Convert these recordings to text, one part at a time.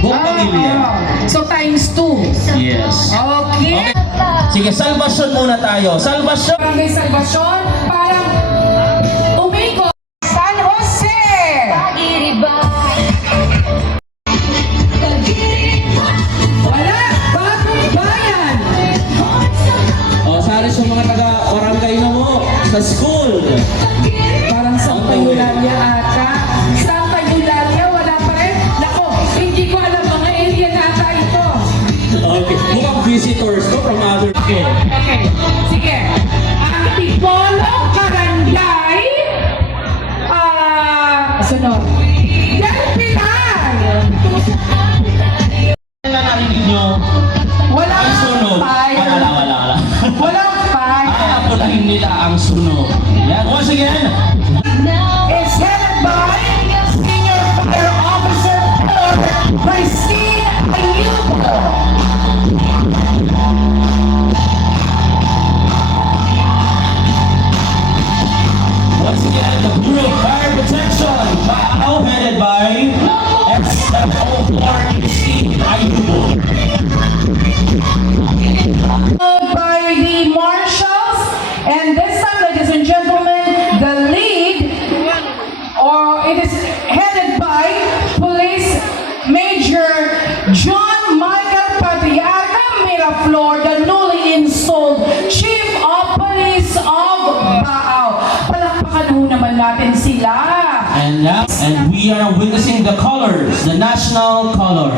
Buong pamilya. So times 2. Yes. Okay. Sige, salvation muna tayo. Salvation. Barangay Salvacion, parang umiko. San Jose. Wala, Bagong Bayan. O, sari sa mga taga-barangay na mo sa school. Parang Santa Eulalia ata. Santa Eulalia, wala pa rin. Nako, hindi ko alam mga area na ata ito. Okay, mukhang visitors ko from other school. Okay, sige. Ang Tipolong Barangay. Sunod. Del Pilar. Kailan narinig nyo? Walang Ang sunog. fire. Wala. Walang fire. Ay, apulahin nila ang sunog. Yan, once again. Is headed by Senior Fire Officer Christine Ayubo. Once again, the Bureau of Fire Protection, headed by XFO4 Christine Ayubo. By the marshals, and this time, ladies and gentlemen, the lead, or it is headed by Police Major John Michael Patriarca Miraflor, the newly installed Chief of Police of Baao. Palakpakan ho naman natin sila. And now, and we are witnessing the colors, the national color.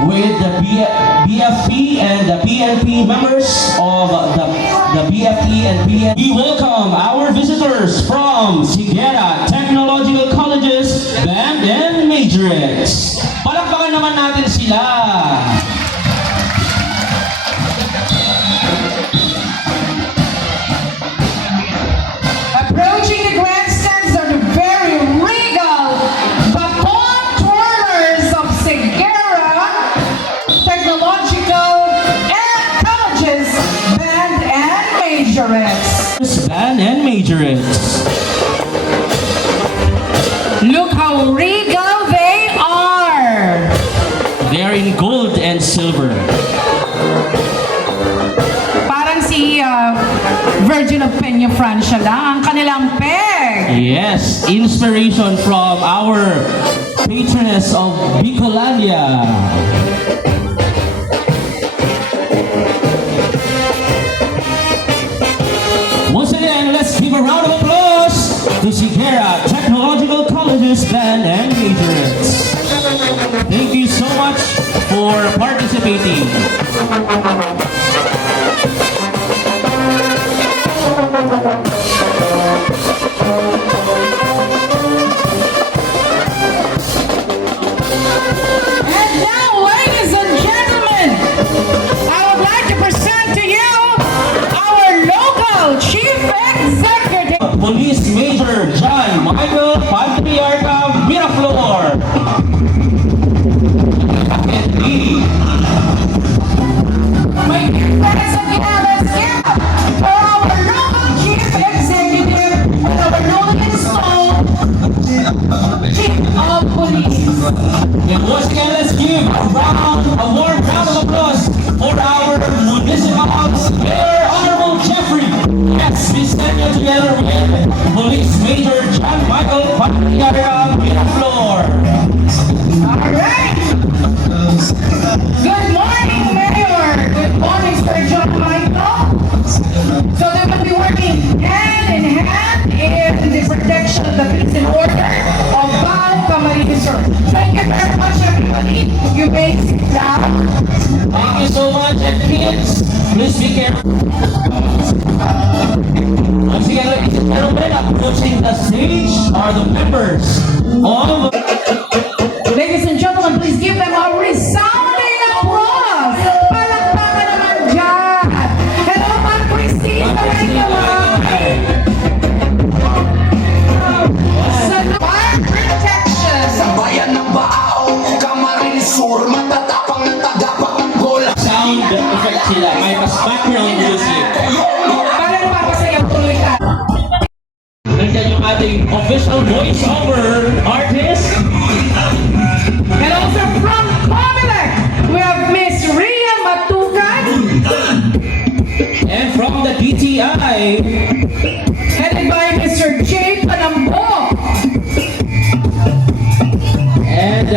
With the BFP and the PNP members of the BFP and PNP. We welcome our visitors from Sigera Technological Colleges, Band and Majorettes. Palakpakan naman natin sila. Approaching the grandstands are the very regal baton twirlers of Sigera Technological Colleges, Band and Majorettes. Band and Majorettes. Look how regal they are. They are in gold and silver. Parang si Virgin of Peña Francia lang, ang kanilang peg. Yes, inspiration from our patroness of Bicolania. Once again, let's give a round of applause to Sigera Technological Colleges, Band and Majorettes. Thank you so much for participating. And now, ladies and gentlemen, I would like to present to you our local Chief Executive. Police Major John Michael Patriarca Miraflor. My dear friends of Galaxy, for our local Chief Executive and our newly installed Chief of Police. And once again, let's give a warm round of applause for our municipal Mayor Honorable Jeffrey. Yes, we stand here together with Police Major John Michael Patriarca Miraflor. All right. Good morning, Mayor. Good morning, Sir John Michael. So they will be working hand in hand in the protection of the peace and order of Bao Camarines Sur. Thank you very much, everybody. You may sit down. Thank you so much, and kids, please be careful. Once again, ladies and gentlemen, approaching the stage are the members of... Ladies and gentlemen, please give them a resounding applause. Palakpakan naman dyan. Hello, Ma'am Christine. Sa fire protection. Sa bayan ng Baao, Camarines Sur, matatapang na tagapak ng bola. Sound effect sila, may background music. Para napapasayang tuloy ka. Nandiyan yung ating official voiceover artist, headed by Mr. J. Panambo. And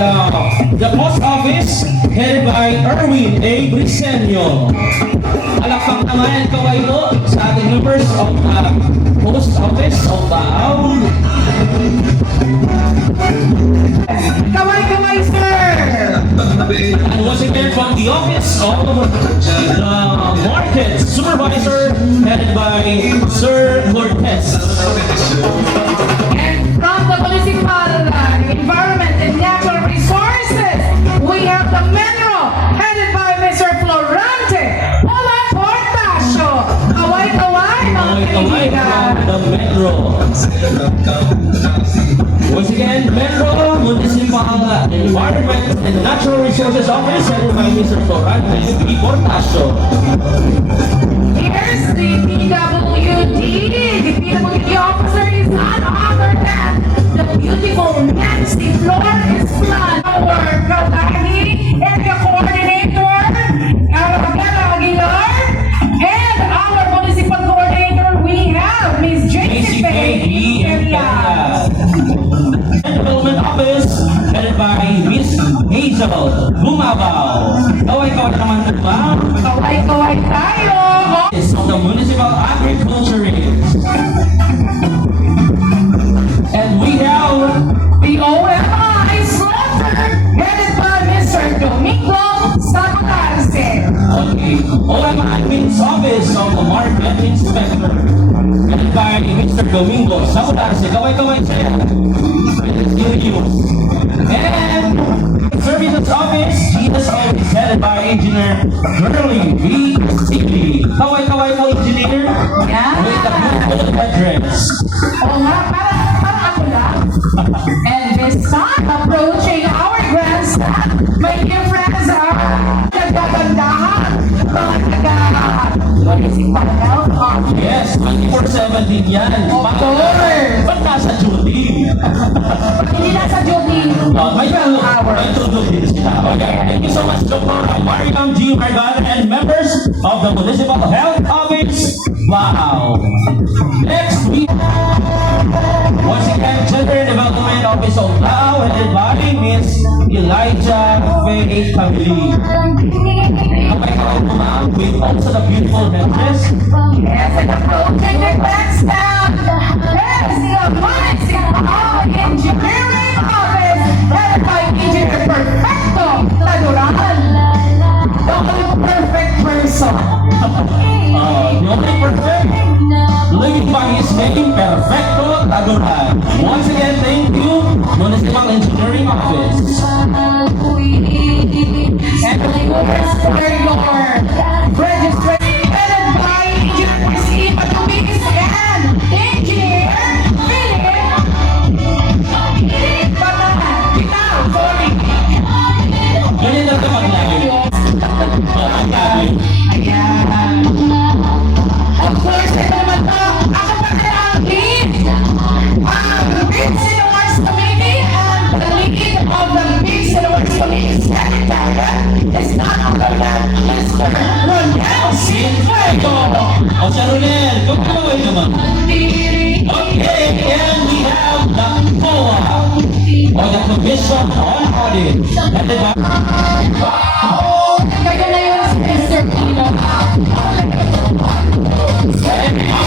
the post office, headed by Erwin A. Briseño. Alakpak naman kaway mo sa ating members of post office of Baao. Kaway, sir. And once again from the office of the market supervisor, headed by Sir Cortez. And from the Municipal Environment and Natural Resources, we have the Mineral, headed by Mr. Florante. Hola, Portasio. Kaway, mga Kaway kaibigan. from the Metro. Once again, Metro Municipal Environment and Natural Resources Office, headed by Mr. Florante B. Portasio. Here's the PWD. The PWD officer is none other than the beautiful Nancy Flores Plan. Our Kalani Area Coordinator, Arabella Aguilar, and our Municipal Coordinator, we have Ms. J.C. Peggy Area. Development Office, headed by Miss Hazel Bumabao. Kaway naman ba? Kaway tayo. Is of the Municipal Agriculturist. And we have The OMI Slaughter, headed by Mr. Domingo Santarce. okay, OMI Admin's Office of the Market Inspector, headed by Mr. Domingo Samudarse. Kaway sir. And Services Office, GSO, is headed by Engineer Curly V. Sigli. Kaway po, Engineer. Yeah. With the beautiful address. Oo nga, parang ako lang. And this time, approaching our grandstand, my dear friends are nagkagandahan, mga taga-municipal health office. Yes, 24/7 din yan. Of course. Ba't nasa duty? Hindi nasa duty. May tulog din sila. Okay, thank you so much, Dr. Mariam G. Margan and members of the Municipal Health Office. Wow! Next, we once again, Gender Development Office of Lao, headed by Miss Elijah Faye Camille. Kapag ma'am, with also the beautiful headress. Yes, and approaching the grandstand, yes, the Municipal Engineering Office, headed by Engineer Perfecto Taduran. The only perfect person. The only perfect, living by his name, Perfecto Taduran. Once again, thank you, Municipal Engineering Office. And of course, for your registration, headed by Engineer Christine Patubis and Engineer Philip Bitaw, sorry. Ganyan lang ito maglagi. Ang gabi. Ayan. Of course, ito naman to, ako pa rin ang lead. Ang Big Cinemas Committee and the lead of the Big Cinemas Committee Secretary is none other than Mr. Ronel Sinfuego. O sa Ronel, kumaway naman. Okay, and we have the COA, or the Commission on Audit. Headed by Kayo na yun, Mr. Pino.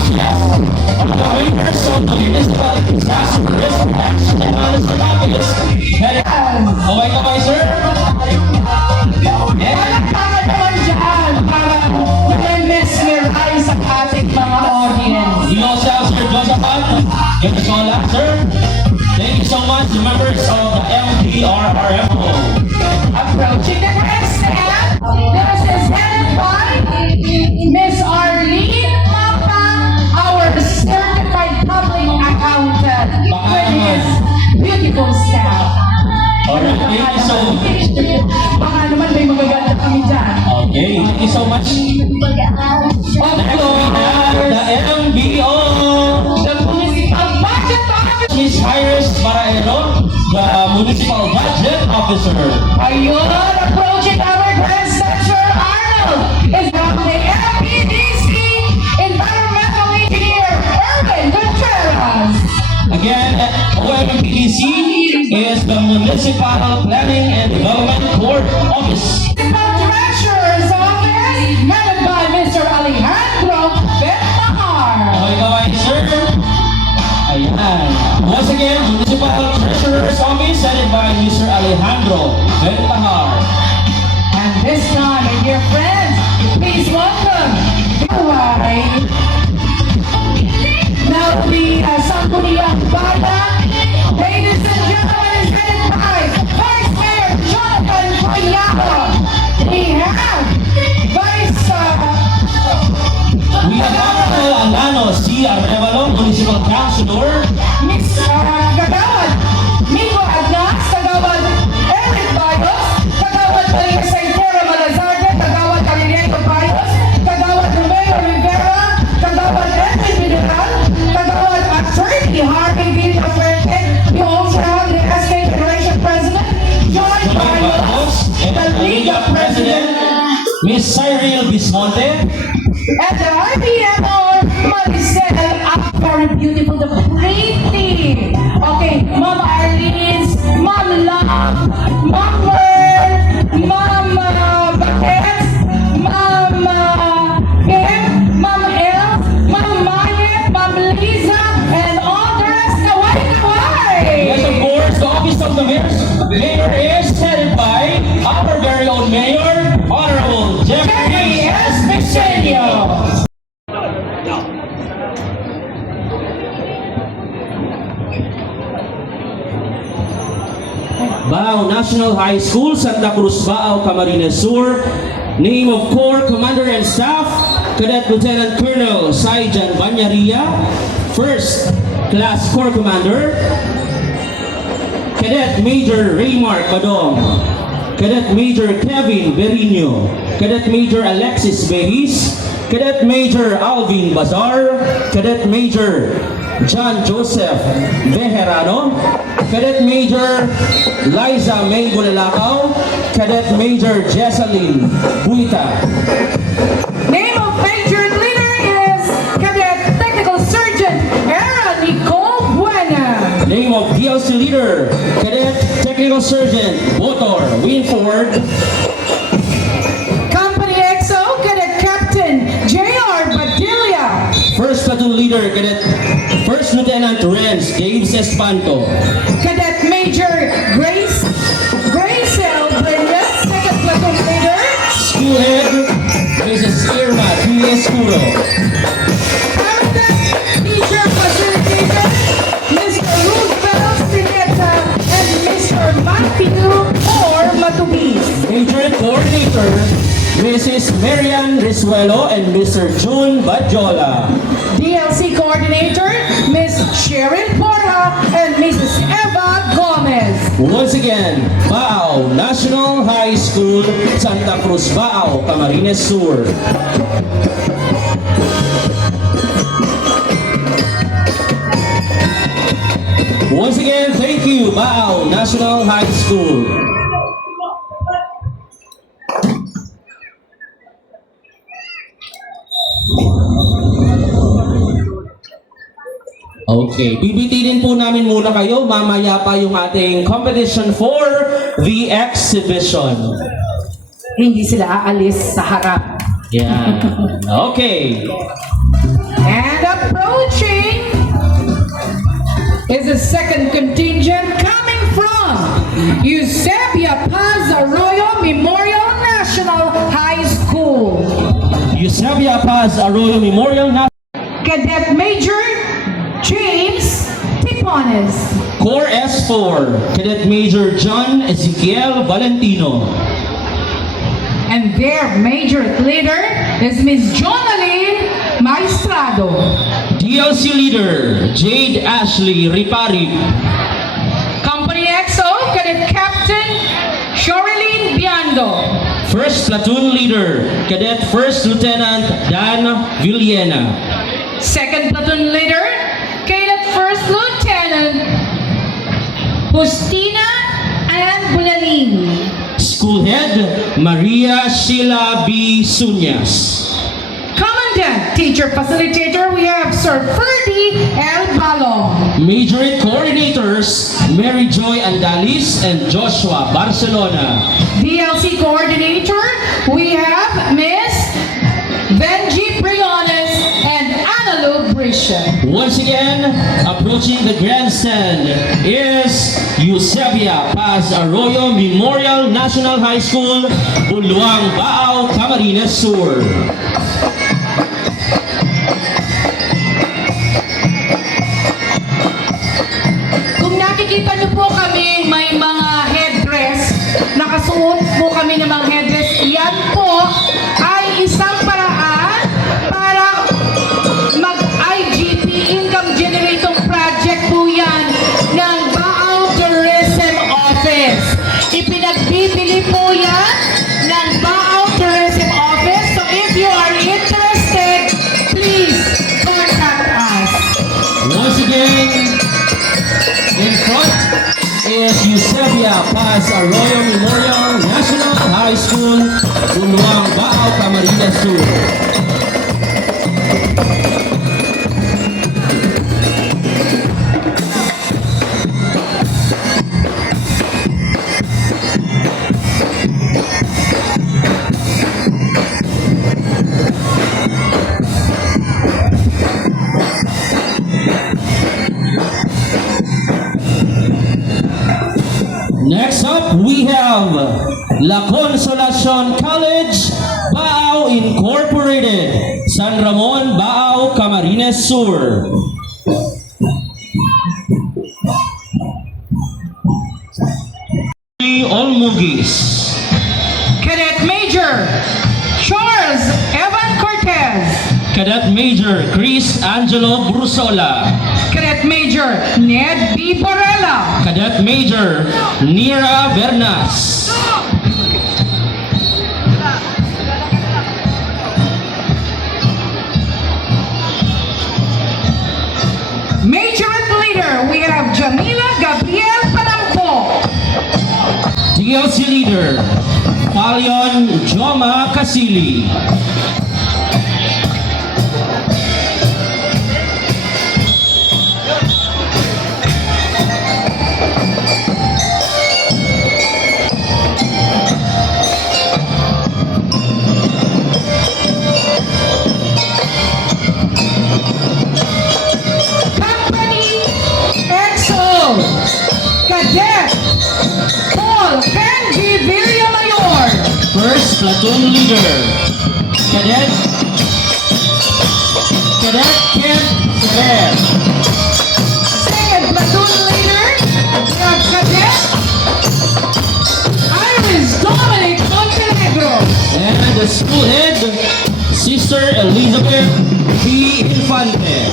the members of the Municipal Disaster Risk Action and Management Office. Headed Kaway, sir. And Tama naman dyan para ma-mesmerize ang ating mga audience. you also have Sir Josephat. Give us all that, sir. Thank you so much, the members of the LDRRMO. Approaching the grandstand, this is headed by Miss Arlene Mapa, our certified public accountant, with his beautiful staff. Alright, thank you so much. Baka naman may magaganda kami dyan. Okay, thank you so much. Of Next, we course, have the MBO. the Municipal Budget Office. Miss Iris Paraero, the Municipal Budget Officer. Ayun, approaching our grandstand, Sir Arnold, is from the LPDC Environmental Engineering the Municipal Planning and Development Court Office. Treasurer's Office, headed by Mr. Alejandro Bentahar. Okay, sir. Ayan. Once again, Municipal Treasurer's Office headed by Mr. Alejandro Bentahar. And this time, my dear friends, please welcome Hawaii. Now the Sangguniang Bayan, ladies and gentlemen, is headed by Vice Mayor Jonathan Coyado. We have We have Honorable Alano C. Arevalo, Municipal Councilor. Miss Kagawad Miko Agnas, Kagawad Eric Bayos, Kagawad Maria Saintero Malazarte, Kagawad Galileo Bayos, Kagawad Romeo Rivera, Kagawad Edwin Mineral, Kagawad Attorney Harvey Villafuerte. We also have the SK Federation President, George Bayos, and the Liga President, Miss Cyril Bismonte. and the RPMO Maricel, very beautiful, the pretty. Okay, Mama Arlene's, Mom Love, Mom Word, Mama Baquets, Mama Kim, Mom Els, Mom Maya, Mom Lisa, and all the rest. Kawai, kawai! Yes, of course, the Office of the Mayor is headed by our very own Mayor, Honorable Jeffrey S. Misenio. Baao National High School, Santa Cruz, Baao, Camarines Sur. Name of Corps Commander and Staff, Cadet Lieutenant Colonel Saijan Banyaria. First Class Corps Commander, Cadet Major Raymark Badong, Cadet Major Kevin Berino, Cadet Major Alexis Behis, Cadet Major Alvin Bazar, Cadet Major John Joseph Bejerano, Cadet Major Liza May Bulalakaw, Cadet Major Jesseline Buita. Name of Major Leader is Cadet Technical Sergeant Era Nicole Buena. Name of DLC Leader, Cadet Technical Sergeant Motor Winford. Company XO Cadet Captain J.R. Badilla. First Platoon Leader, Cadet First Lieutenant Renz Games Espanto. Cadet Major Gracel Brennan, Second Platoon Leader. School Head, Mrs. Irma T. Escuro. Captain Teacher Facilitator Mr. Rufel Spinetta and Mr. Matthew or Matubis. Major Coordinator, Mrs. Marian Risuelo and Mr. June Badjola. DLC Coordinator Miss Sheryl Porha and Mrs. Eva Gomez. Once again, Baao National High School, Santa Cruz, Baao, Camarines Sur. Once again, thank you, Baao National High School. Okay, bibitinin po namin muna kayo. Mamaya pa yung ating competition for the exhibition. Hindi sila aalis sa harap. Yeah. Okay. And approaching is the second contingent coming from Eusebia Paz Arroyo Memorial National High School. Eusebia Paz Arroyo Memorial Cadet Major James Tipones. Corps S4, Cadet Major John Ezekiel Valentino. And their major leader is Miss Jonaline Maestrado. DLC Leader Jade Ashley Ripari. Company XO Cadet Captain Shoreline Biando. First Platoon Leader Cadet First Lieutenant Dan Villena. Second Platoon Leader Cadet First Lieutenant Justina Ann Bulalin. School Head Maria Sheila B. Sunyas. Commandant, Teacher Facilitator, we have Sir Ferd El Balong. Major coordinators, Mary Joy Andalis and Joshua Barcelona. DLC coordinator, we have Miss Benji Briones and Analu Brisha. Once again, approaching the grandstand is Eusebia Paz Arroyo Memorial National High School, Buluang Bao, Camarines Sur. Kung nakikita niyo po kami may mga headdress, nakasuot po kami ng mga headdress, yan po ay isang paraan para mag-IGP, Income Generating Project po yan ng Bao Tourism Office. Ipinagbibili po yan ng Bao Tourism Office. So if you are interested, please contact us. Once again, in front is Eusebia Paz Arroyo Memorial National High School, Buluang Bao, Camarines Sur. Next up, we have La Consolacion College, Bao Incorporated, San Ramon, Bao, Camarines Sur. Olmugis. Cadet Major Charles Evan Cortez. Cadet Major Chris Angelo Brusola. Cadet Major Ned B. Borella. Cadet Major Nira Bernas. Majorette Leader, we have Jamila Gabriel Panampo. DLC Leader Palion Joma Kasili. Company XO. Cadet Paul Benji Villamayor. First Platoon Leader Cadet Kent Ferrer. Second Platoon Leader, we have Cadet Iris Dominic Montenegro. And the school head, Sister Elizabeth P. Infante.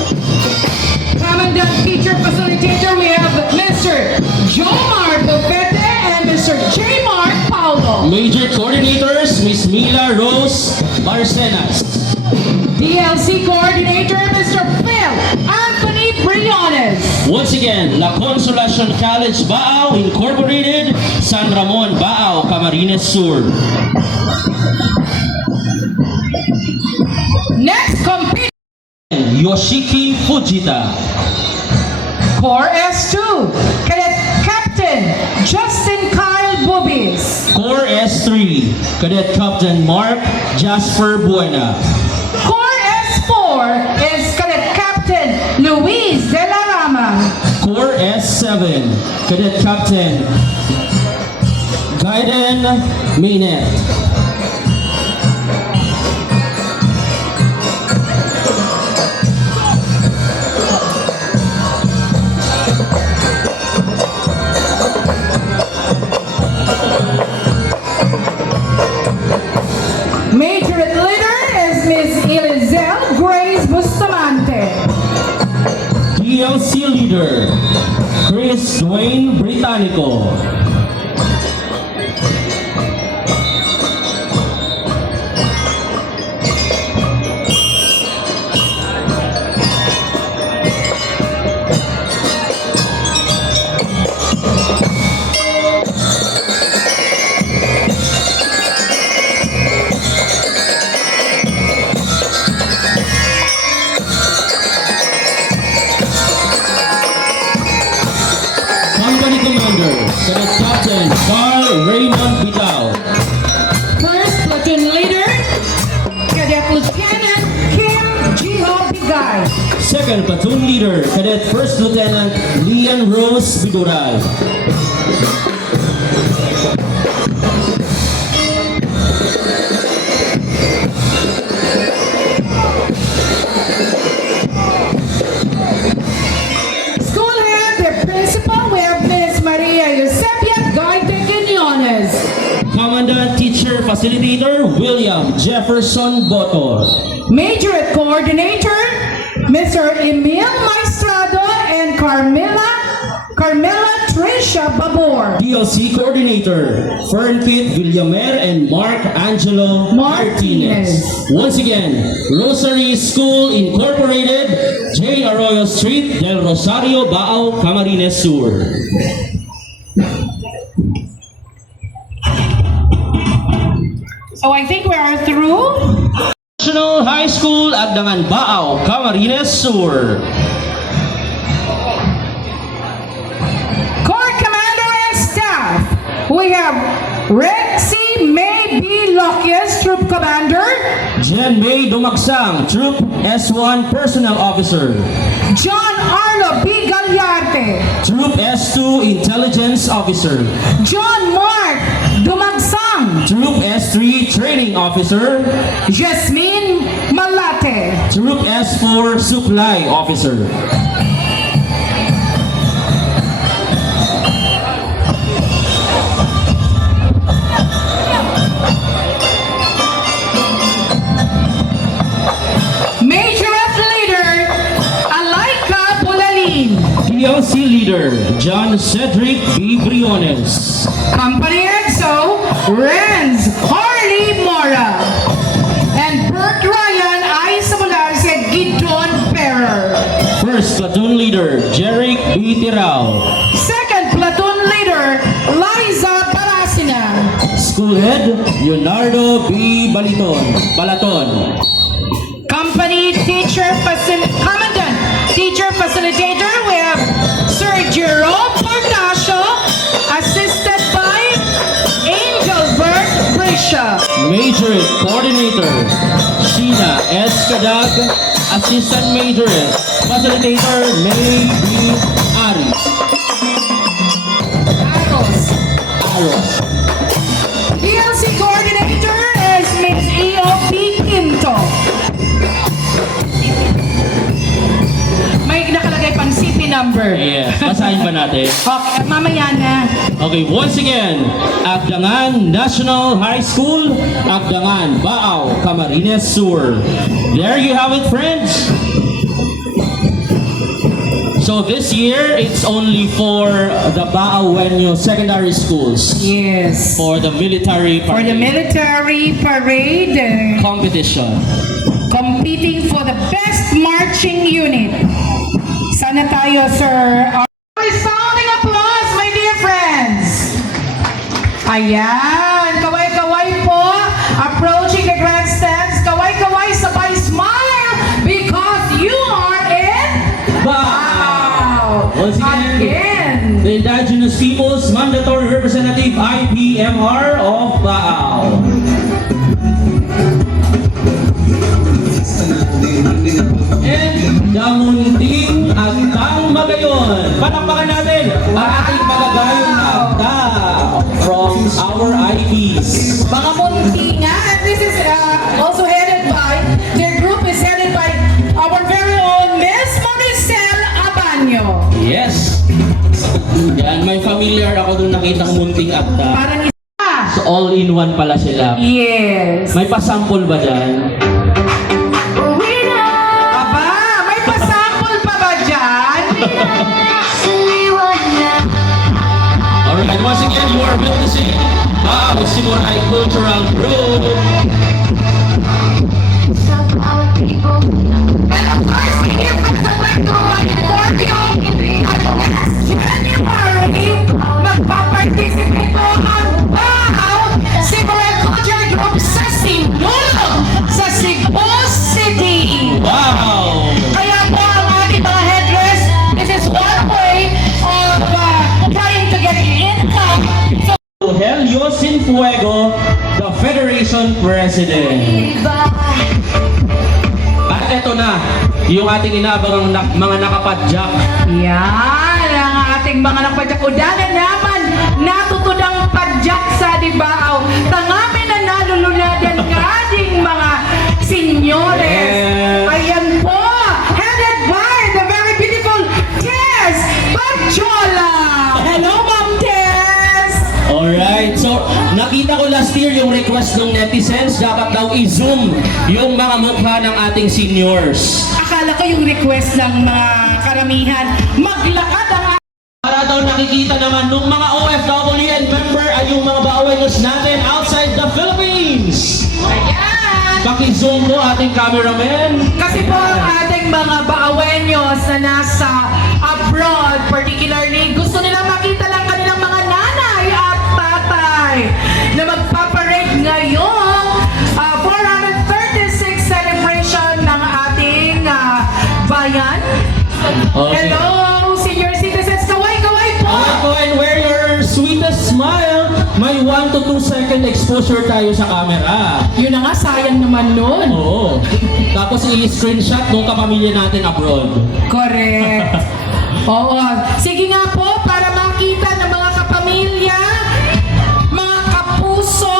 Commandant Teacher Facilitator, we have Mr. Jomar Bufete and Mr. J. Mark Paulo. Major coordinators, Miss Mila Rose Barcenas. DLC Coordinator, Mr. Phil Anthony Briones. Once again, La Consolacion College, Bao Incorporated, San Ramon, Bao, Camarines Sur. Next, compete Yoshiki Fujita. Core S2, Cadet Captain Justin Kyle Bubis. Core S3, Cadet Captain Mark Jasper Buena. Core S4 is Cadet Captain Luis De La Rama. Core S7, Cadet Captain Gaiden Minet. Majorette Leader is Miss Elizel Grace Bustamante. DLC Leader Chris Dwayne Britannico. Second platoon leader, Cadet First Lieutenant Lian Rose Bidural. School head, the principal, we have Miss Maria Eusebia Gaite Quinones. Commandant Teacher Facilitator William Jefferson Botor. Major Coordinator, Mr. Emil Maestrado and Carmela Tricia Babor. DLC Coordinator Fernkit Villamer and Mark Angelo Martinez. Once again, Rosary School Incorporated, J. Arroyo Street, Del Rosario, Bao, Camarines Sur. So I think we are through. National High School, Agdangan, Bao, Camarines Sur. Corps Commander and Staff, we have Rexy May B. Loquias, Troop Commander, Jen May Dumagsang, Troop S1 Personnel Officer. John Arlo B. Gagliarte, Troop S2 Intelligence Officer. John Mark Dumagsang, Troop S3 Training Officer. Jasmine Malate, Troop S4 Supply Officer. Majorette Leader, Alaika Bulalin, DLC Leader John Cedric B. Briones. Company EXO, Renz Harley Mora, and Bert Ryan I. Samularse Gidon Ferrer. First Platoon Leader Jeric B. Tirao. Second Platoon Leader, Liza Parasina. School Head Leonardo B. Balaton. Company Commandant, Teacher Facilitator, we have Sir Jerome Portasio, assisted by Angelbert Brisha. Majorette Coordinator Sheena S. Kadag. Assistant Majorette Facilitator May B. Ari. Aros. DLC Coordinator is Ms. E.O.P. Quinto. May nakalagay pang CP number. Yes, basahin ba natin? Okay, mamaya na. Okay, once again, Agdangan National High School, Agdangan, Bao, Camarines Sur. There you have it, friends. So this year, it's only for the Bao Wenyo secondary schools Yes. for the military For the military parade, competition. competing for the best marching unit. Sana tayo, sir. Resounding applause, my dear friends. Ayan, kaway-kaway po. Approaching the grandstands. Kaway-kaway, sabay smile because you are in Bao. Once again, Again. the Indigenous Peoples Mandatory Representative IPMR of Bao. And Damunting Agtang Magayon. Palakpakan natin ang ating magagayong na agta from our IPs. Mga muntinga, and this is also headed by, their group is headed by our very own Miss Maricel Abanyo. Yes. Yan, may familiar ako nung nakita ng munting agta. Parang isa. So all-in-one pala sila. Yes. May pasample ba dyan? Aba, may pasample pa ba dyan? Alright, once again, you are witnessing Simurai Cultural Group. And of course, we hear from the Electoral Scorpio. January, magpa-participate po ang Bao Simurai Cultural Group sa Cebu, sa Cebu City. Wow! Kaya po ang ating mga headdress, this is one way of trying to get income. So, Helio Sinfuego, the Federation President. At eto na, yung ating inaabangang mga nakapadyak. Yan ang ating mga napadyak. O dahil naman natutudang padyak sa Dibao. Tangamin na nalulunadan ng ating mga senyores. Yes. Ayan po, headed by the very beautiful Tess Pachola. Hello, Ma'am Tess. Alright, so nakita ko last year yung request ng netizens, dapat daw i-zoom yung mga mukha ng ating seniors. Akala ko yung request ng mga karamihan, maglakad ang Para daw nakikita naman nung mga OFW and member ay yung mga bawelos natin outside the Philippines. Ayan. Paki-zoom po ating cameraman. Kasi po ang ating mga baawenyos na nasa abroad, particularly, gusto nilang makita lang kanilang mga nanay at tatay na magpaparade ngayong 436 celebration ng ating bayan. Okay. Hello, senior citizens. Kaway-kaway po! Go and wear your sweetest smile. May 1 to 2 second exposure tayo sa camera. Yun na nga, sayang naman nun. Oo. Tapos i-screenshot nung kapamilya natin abroad. Correct. Oo. Sige nga po, para makita ng mga kapamilya, mga kapuso,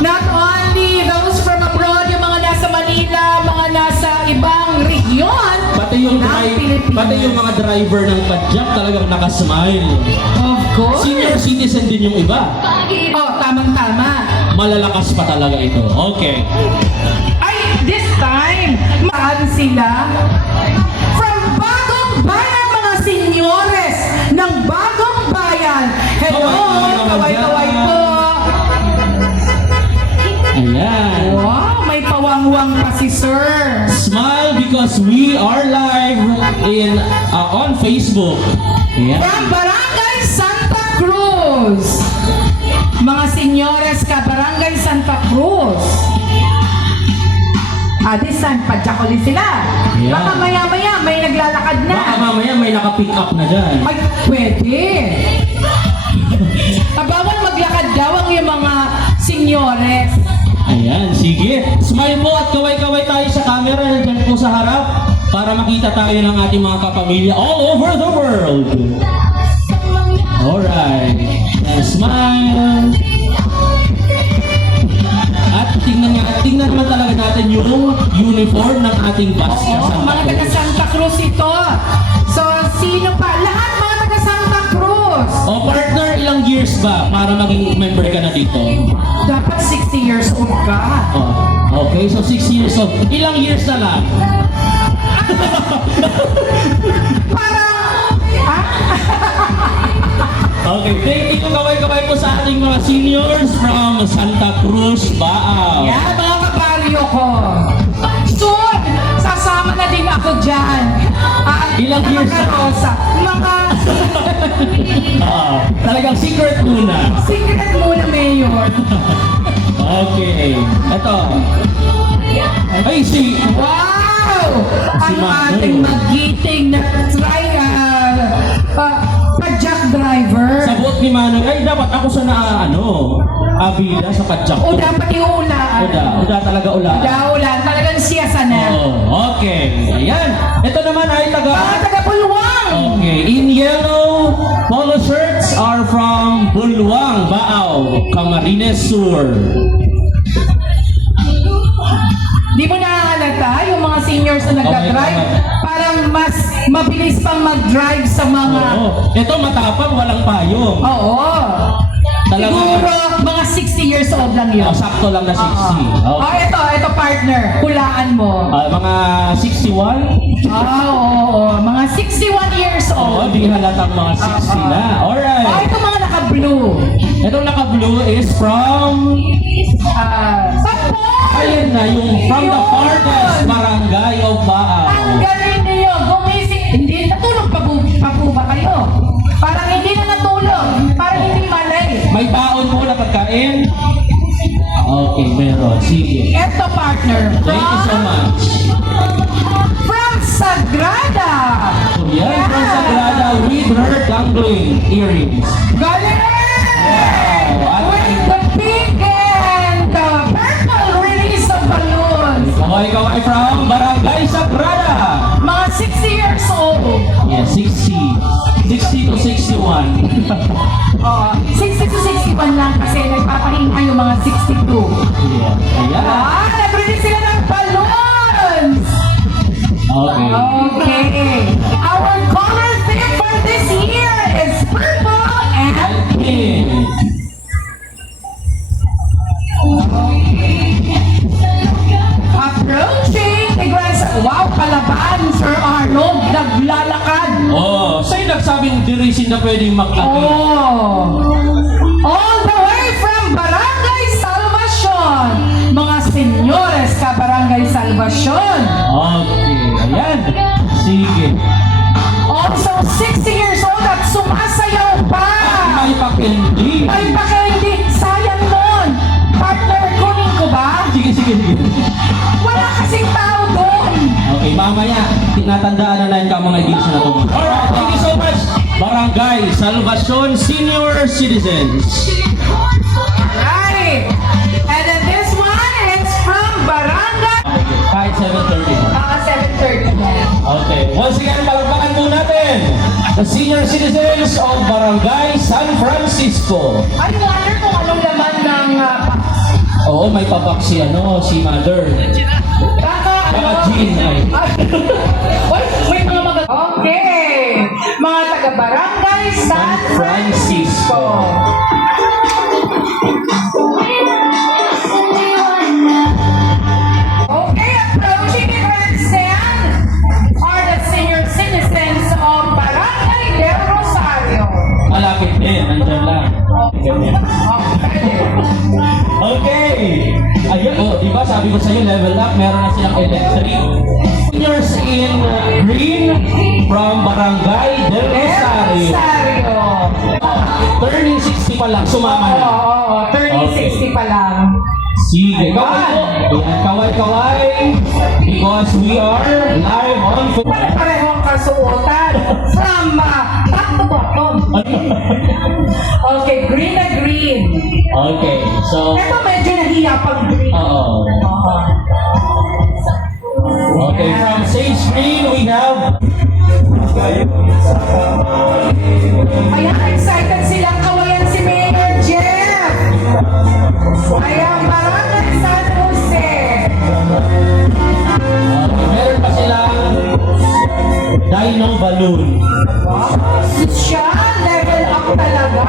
not only those from abroad, yung mga nasa Manila, mga nasa ibang region, Pati yung mga driver ng padyak talagang nakasmile. of course. Senior citizen din yung iba. Oh, tamang-tama. Malalakas pa talaga ito. Okay. Ay, this time, maan sila from Bagong Bayan, mga senyores ng Bagong Bayan. Hello, kaway-kaway po. Ayan. Wow, may pawangwang pa si sir. Smile because we are live on Facebook. Ayan. From Barangay Santa Cruz. Mga senyores ka, Barangay Santa Cruz. This time, padyak ulit sila. Yeah. Baka maya-maya may naglalakad na. Baka mamaya may naka-pick up na dyan. Ay, pwede. Bawal maglakad daw ang yung mga senyores. Ayan, sige. Smile po at kaway-kaway tayo sa camera na dyan po sa harap para makita tayo ng ating mga kapamilya all over the world. Alright. And smile. At tingnan naman talaga natin yung uniform ng ating bus. Oo, mga taga Santa Cruz ito. So, sino pa? Lahat mga taga Santa Cruz. O partner, ilang years ba para maging member ka na dito? Dapat 60 years old ka. Oh, okay, so 6 years old. Ilang years na lang? Parang, Okay, thank you. Kaway-kaway po sa ating mga seniors from Santa Cruz, Baaw. yan, mga kabaryo ko. Soon, sasama na din ako dyan. Ilang years na? Rosa. Mga Talagang secret muna. secret muna, Mayor. Okay, eto. Ay, si... Wow! Ang Ma'am ating Mayor. magiting na padjak driver. Sa buot ni Manong, ay dapat ako sa abida sa padjak. O dapat iulaan. Uda talaga ulaan. Daulan, talagang siya sana. Oh, okay. Ayan. Ito naman ay Mga taga-Pulwang. Okay, in yellow, polo shirts are from Bulwang, Baaw, Camarines Sur. Di mo nahalata yung mga seniors na nagdadrive? Okay. Parang mas mabilis pang mag-drive sa mga... Oo. Ito matapang, walang payong. Oo. Talaga. Siguro mga 60 years old lang yun. Sakto lang na 60. Oh, ito partner. Hulaan mo. Mga 61? Oo. Mga 61 years Oo, old. di halatang mga 60 na. Alright. Ito mga naka-blue. Itong naka-blue is from... Sampo! Ayun na, yung from the farthest barangay of Baaw. Ang galing niyo. Gumising. Hindi, natulog pa po ba kayo? Parang hindi na natulog. Parang hindi malay. May baon mo na pagkain? Okay, meron. Sige. Eto partner. Thank you so much. From Sagrada. Yan, from Sagrada with her dangling earrings. Galing! Wow. With the pink and the purple release of balloons. Okay, from Barangay San maingay yung mga 62. Yeah. Ayan. Ah, nag-release sila ng balloons! Okay. Okay. Our color theme for this year is purple and Pink. approaching the grand... Wow, palaban, Sir Arnold, naglalakad. Oh, sa'yo nagsabing dirisin na pwedeng mag-ati. Oh. All the way from Barangay Salvacion. Mga senyores ka Barangay Salvacion. Okay, ayan. Sige. Also 60 years old at sumasayaw pa. May pakindi. Ay, baka hindi. Sayang nun. Partner, kunin ko ba? Sige, sige, sige. Wala kasing tao doon. Okay, mamaya, tinatandaan na natin ka mga gigs na ito. Alright, thank you so much. Barangay Salvacion Senior Citizens. Right. And then this one is from Barangay. Kahit 7:30. 7:30. Okay, once again, palakpakan po natin the senior citizens of Barangay San Francisco. I wonder kung anong laman ng Oo, may pabak si Mother. Baka gin ay. Uy, may mga mag... Okay. Mga taga-barangay San Francisco. Okay, approaching the grandstand are the senior citizens of Barangay Del Rosario. Malapit din, nandyan lang. Ganyan. Okay. Ayun, di ba sabi ko sa'yo, level up, meron na silang electric. Seniors in green from Barangay Del Rosario. Turning 60 pa lang, sumama na. Oo, turning Okay. 60 pa lang. Sige, kaway po. Ayan, kaway-kaway. Because we are live on... Pareho ang kasuotan. From top to bottom. Okay, green na green. Okay, so... Ito medyo nahiya pag green. Oo. Okay, from Sage Green, we have... Ayan, excited silang kawayan si Mayor Jeff. Ayan, Barangay San Jose. Okay, meron pa silang Dino Balloon. Siya, level up talaga.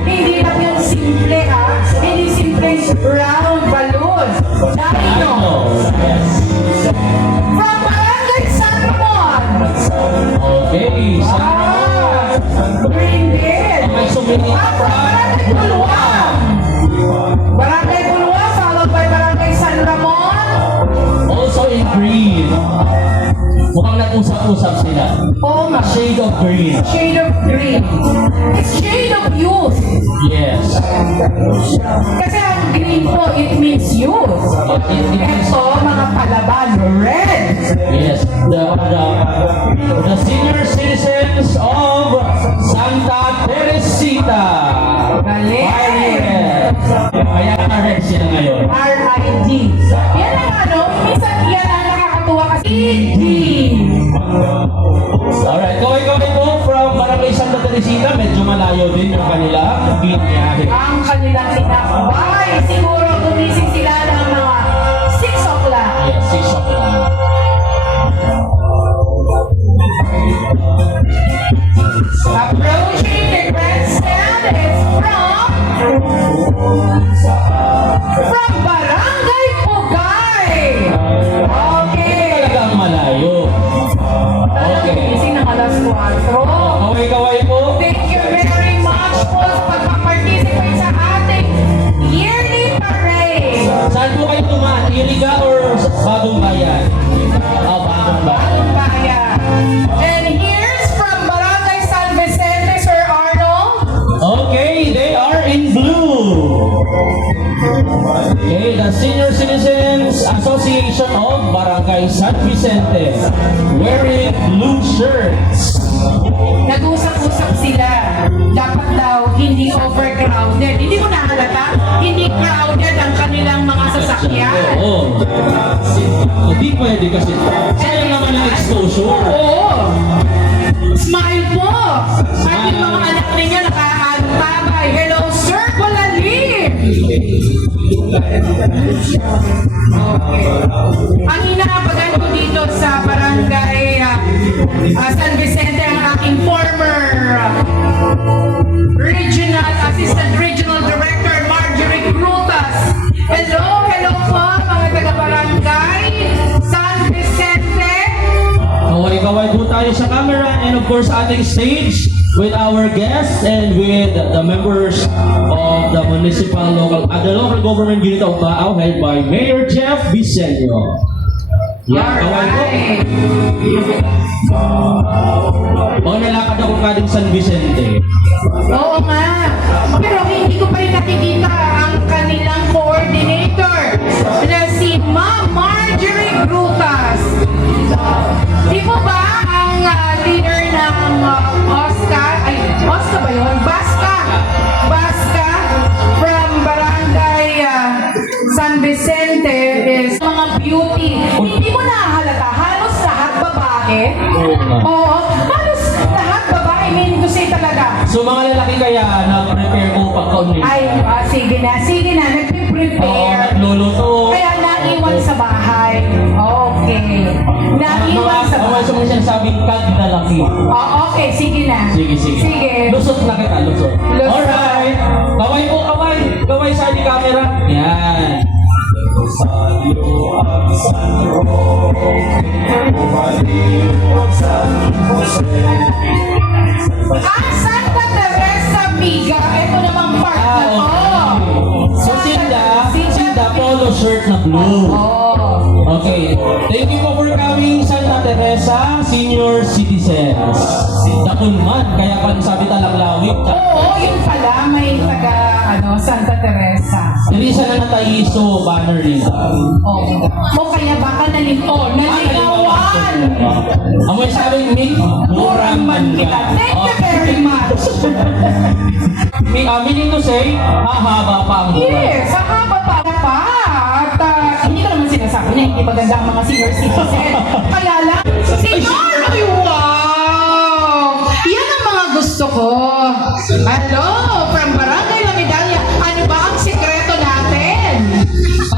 Hindi lang yung simple ha. Hindi simple round balloon. Dino. Yes. From Barangay San Juan. Okay, Ah, green din. may sumili Ah, from Barangay Buluan. Barangay Buluan, followed by Barangay San Ramon. also in green. Mukhang nag-usap-usap sila. Oh, nga. Shade of green. Shade of green. It's shade of youth. Yes. Kasi ang green po, it means youth. But it is... Ito, mga palaban, red. Yes, the senior citizens of Santa Teresita. Galing. Kaya na-red sila ngayon. RID. Yan ang minsan yan ang nakakatuwa kasi ED. Alright, kaway-kaway po from Barangay Santa Teresita. Medyo malayo din yung kanila binyahe. Ang kanilang tinakbay. Siguro gumising sila ng mga 6 o'clock. Yes, 6 o'clock. Approaching the grandstand is from Barangay Pugay. Okay. Talagang malayo. Talagang gumising ng alas 4. Kaway-kaway po. Thank you very much po sa pagpaparticipate sa ating yearly parade. Saan po kayo tumaan? Iriga or Bagong Bayan? Bagong Bayan. Bagong Bayan. And here's from Barangay San Vicente, Sir Arnold. Okay, they are in blue. Okay, the Senior Citizens Association of Barangay San Vicente wearing blue shirts. Nag-usap-usap sila. Dapat daw hindi overcrowded. Hindi mo nahalata? Hindi crowded ang kanilang mga sasakyan. Oo. Hindi pwede kasi. Sayang naman ang exposure. Oo. Smile po. At yung mga anak ninyo nakaantabay. Hello, Sir Bulalim. Ang inaapagan ko dito sa barangay San Vicente ang aking former Assistant Regional Director Marjorie Crutas. Hello, hello po mga taga-barangay San Vicente. Kaway-kaway po tayo sa camera and of course ating stage with our guests and with the members of the the local government unit of Baao headed by Mayor Jeff Vicenio. Yan, kaway po. Alright. Nalakad ako kading San Vicente. Oo nga. Pero hindi ko pa rin nakikita ang kanilang coordinator na si Ma'am Marjorie Brutas. Di mo ba ang leader ng Oscar ba yun? Baska from Barangay San Vicente is mga beauty. Hindi mo nahalata, halos lahat babae. Oo, halos lahat babae, meaning to say talaga. So mga lalaki kaya nag-prepare ko pagka-online. Ay, sige na, Oo, nagpe-prepare. nagluluto. Kaya naiwan sa bahay. Okay. Naiwan sa bahay. Mga sinasabing kag na laki. Okay, sige na. Sige. Sige. Lusot na kita, lusot. Lusot. Alright. Kaway po, kaway. Kaway sa ating camera. Yan. Santa Teresa Miga. Ito namang part na to. So, Sinda, polo shirt na blue. Oh. Okay. Thank you po for coming, Santa Teresa, senior citizens. Dakunman, kaya pa sabi talang lawik. Oo, yun pala. May taga, Santa Teresa. Teresa na natayiso, banner nila. O kaya baka naligawan. Amoy sabi, Mick, Murang man kita. Thank you very much. Meaning to say, hahaba pa ang buwan. Yes, sa haba pa. At hindi ko naman sinasabi na hindi maganda ang mga senior citizen. Kaya lang, senior! Ay, wow! Yan ang mga gusto ko. Hello, from Barangay La Medalla. Ano ba ang sikreto natin?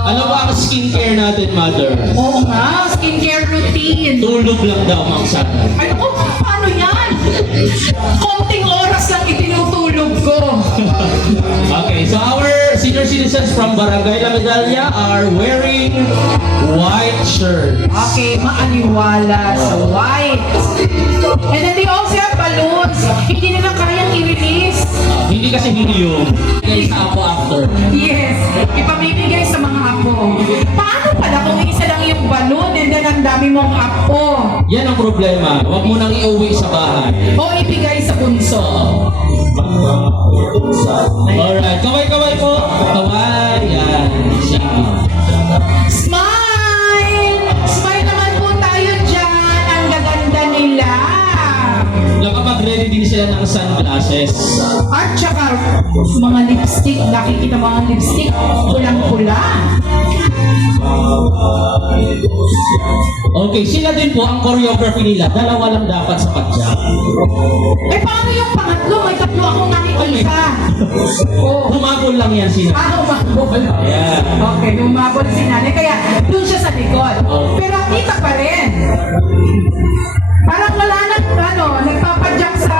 Ano ba ang skincare natin, mother? Oo nga, skincare routine. Tulog lang daw, Mang Sana. Ay, naku, paano yan? Konting oras lang itinutulog ko. Okay, so our senior citizens from Barangay La Medalla are wearing white shirt. Okay, maaliwala sa white. And then they also have balloons. Hindi nila kayang i-release. Hindi kasi helium. Guys, ako after. Yes, ipamimigay sa mga apo. Paano pala kung isa lang yung balloon and then ang dami mong apo? Yan ang problema. Huwag mo nang iuwi sa bahay. O ibigay sa bunso? Alright, kaway-kaway po. Kaway. Yan. Sige. Smile! Smile naman po tayo dyan. Ang gaganda nila. Nakapag-ready din sila ng sunglasses. At saka mga lipstick. Nakikita mga lipstick. Pulang-pula. Okay, sila din po, ang choreography nila, dalawa lang dapat sa padya. Eh paano yung pangatlo? May tatlo akong nakikita. Oh. Humabol lang yan sila. Umabol. Yeah. Okay, umabol si nanay. Kaya dun siya sa likod. Oh. Pero kita pa rin. Parang wala na, nagpapadyak sa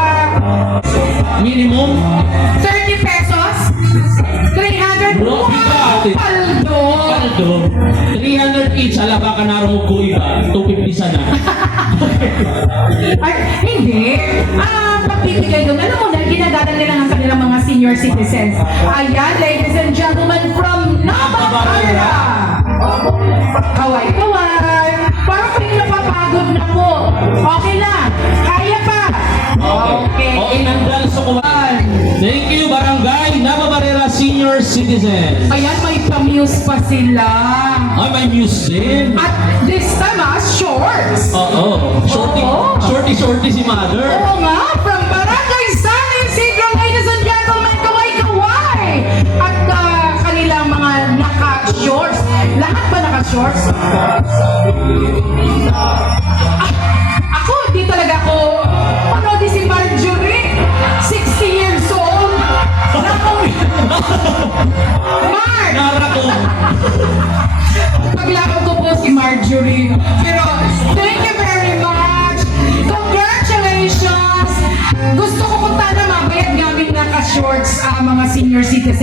Minimum, 30 pesos? 300? Bro, bigat eh. Paldo! paldo, 300 each, ala baka narong ko iba, 250 sana. Ay, hindi. Pagbibigay doon. Alam mo na, ginagalang nila ng kanilang mga senior citizens. Ayan, ladies and gentlemen, from Navacara. Kaway-kaway. Parang kayo napapagod na po. Okay lang. Kaya pa. Okay. Okay, nandal sa kuwan. Thank you, Barangay Navabarera Senior Citizen. Ayan, may pamuse pa sila. Ay, may museum. At this time, shorts. Oo. Shorty si mother. Oo nga, from Barangay San Isidro, ladies and gentlemen, kaway-kaway! At kanilang mga naka-shorts. Lahat ba naka-shorts? Ako, di talaga ako. Ano, di si Marjorie? 60 years old.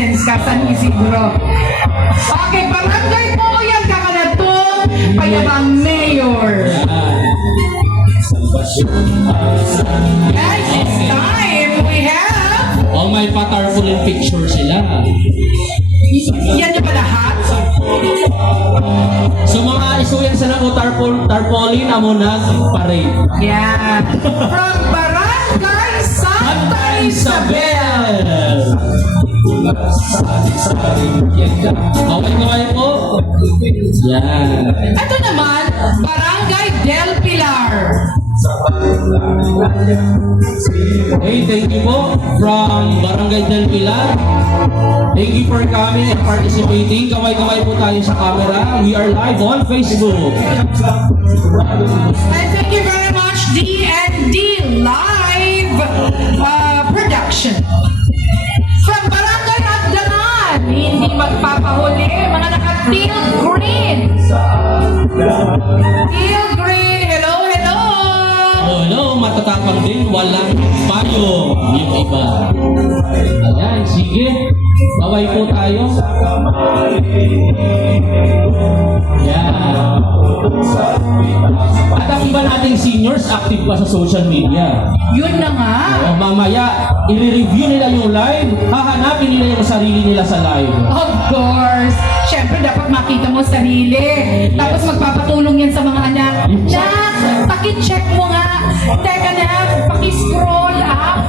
citizens ka San Isidro. Okay, barangay po yan kakanatong payabang mayor. Guys, it's time. We have... Oh, may pa-tarpaulin picture sila. Yan yung lahat. So mga isuyan sa nang tarpaulin amo nag-parade. Yeah. From Barangay Santa Isabel. Kaway po. Yan. Ito naman, Barangay Del Pilar. Hey, thank you po from Barangay Del Pilar. Thank you for coming and participating. Kaway-kaway po tayo sa camera. We are live on Facebook. And thank you very much, D&D Live Production. From Barangay Agdangan, hindi magpapahuli, mga naka-teal green. Teal green, hello, hello. Oh, hello, matatapang din. Walang payo yung iba. Ayan, sige. Kaway po tayo. Yan. At ang iba nating seniors active pa sa social media. Yun na nga. O, mamaya, i-review nila yung live, hahanapin nila yung sarili nila sa live. Of course. Siyempre, dapat makita mo sarili. Tapos magpapatulong yan sa mga anak. Nak, paki-check mo nga. Teka na, paki-scroll up.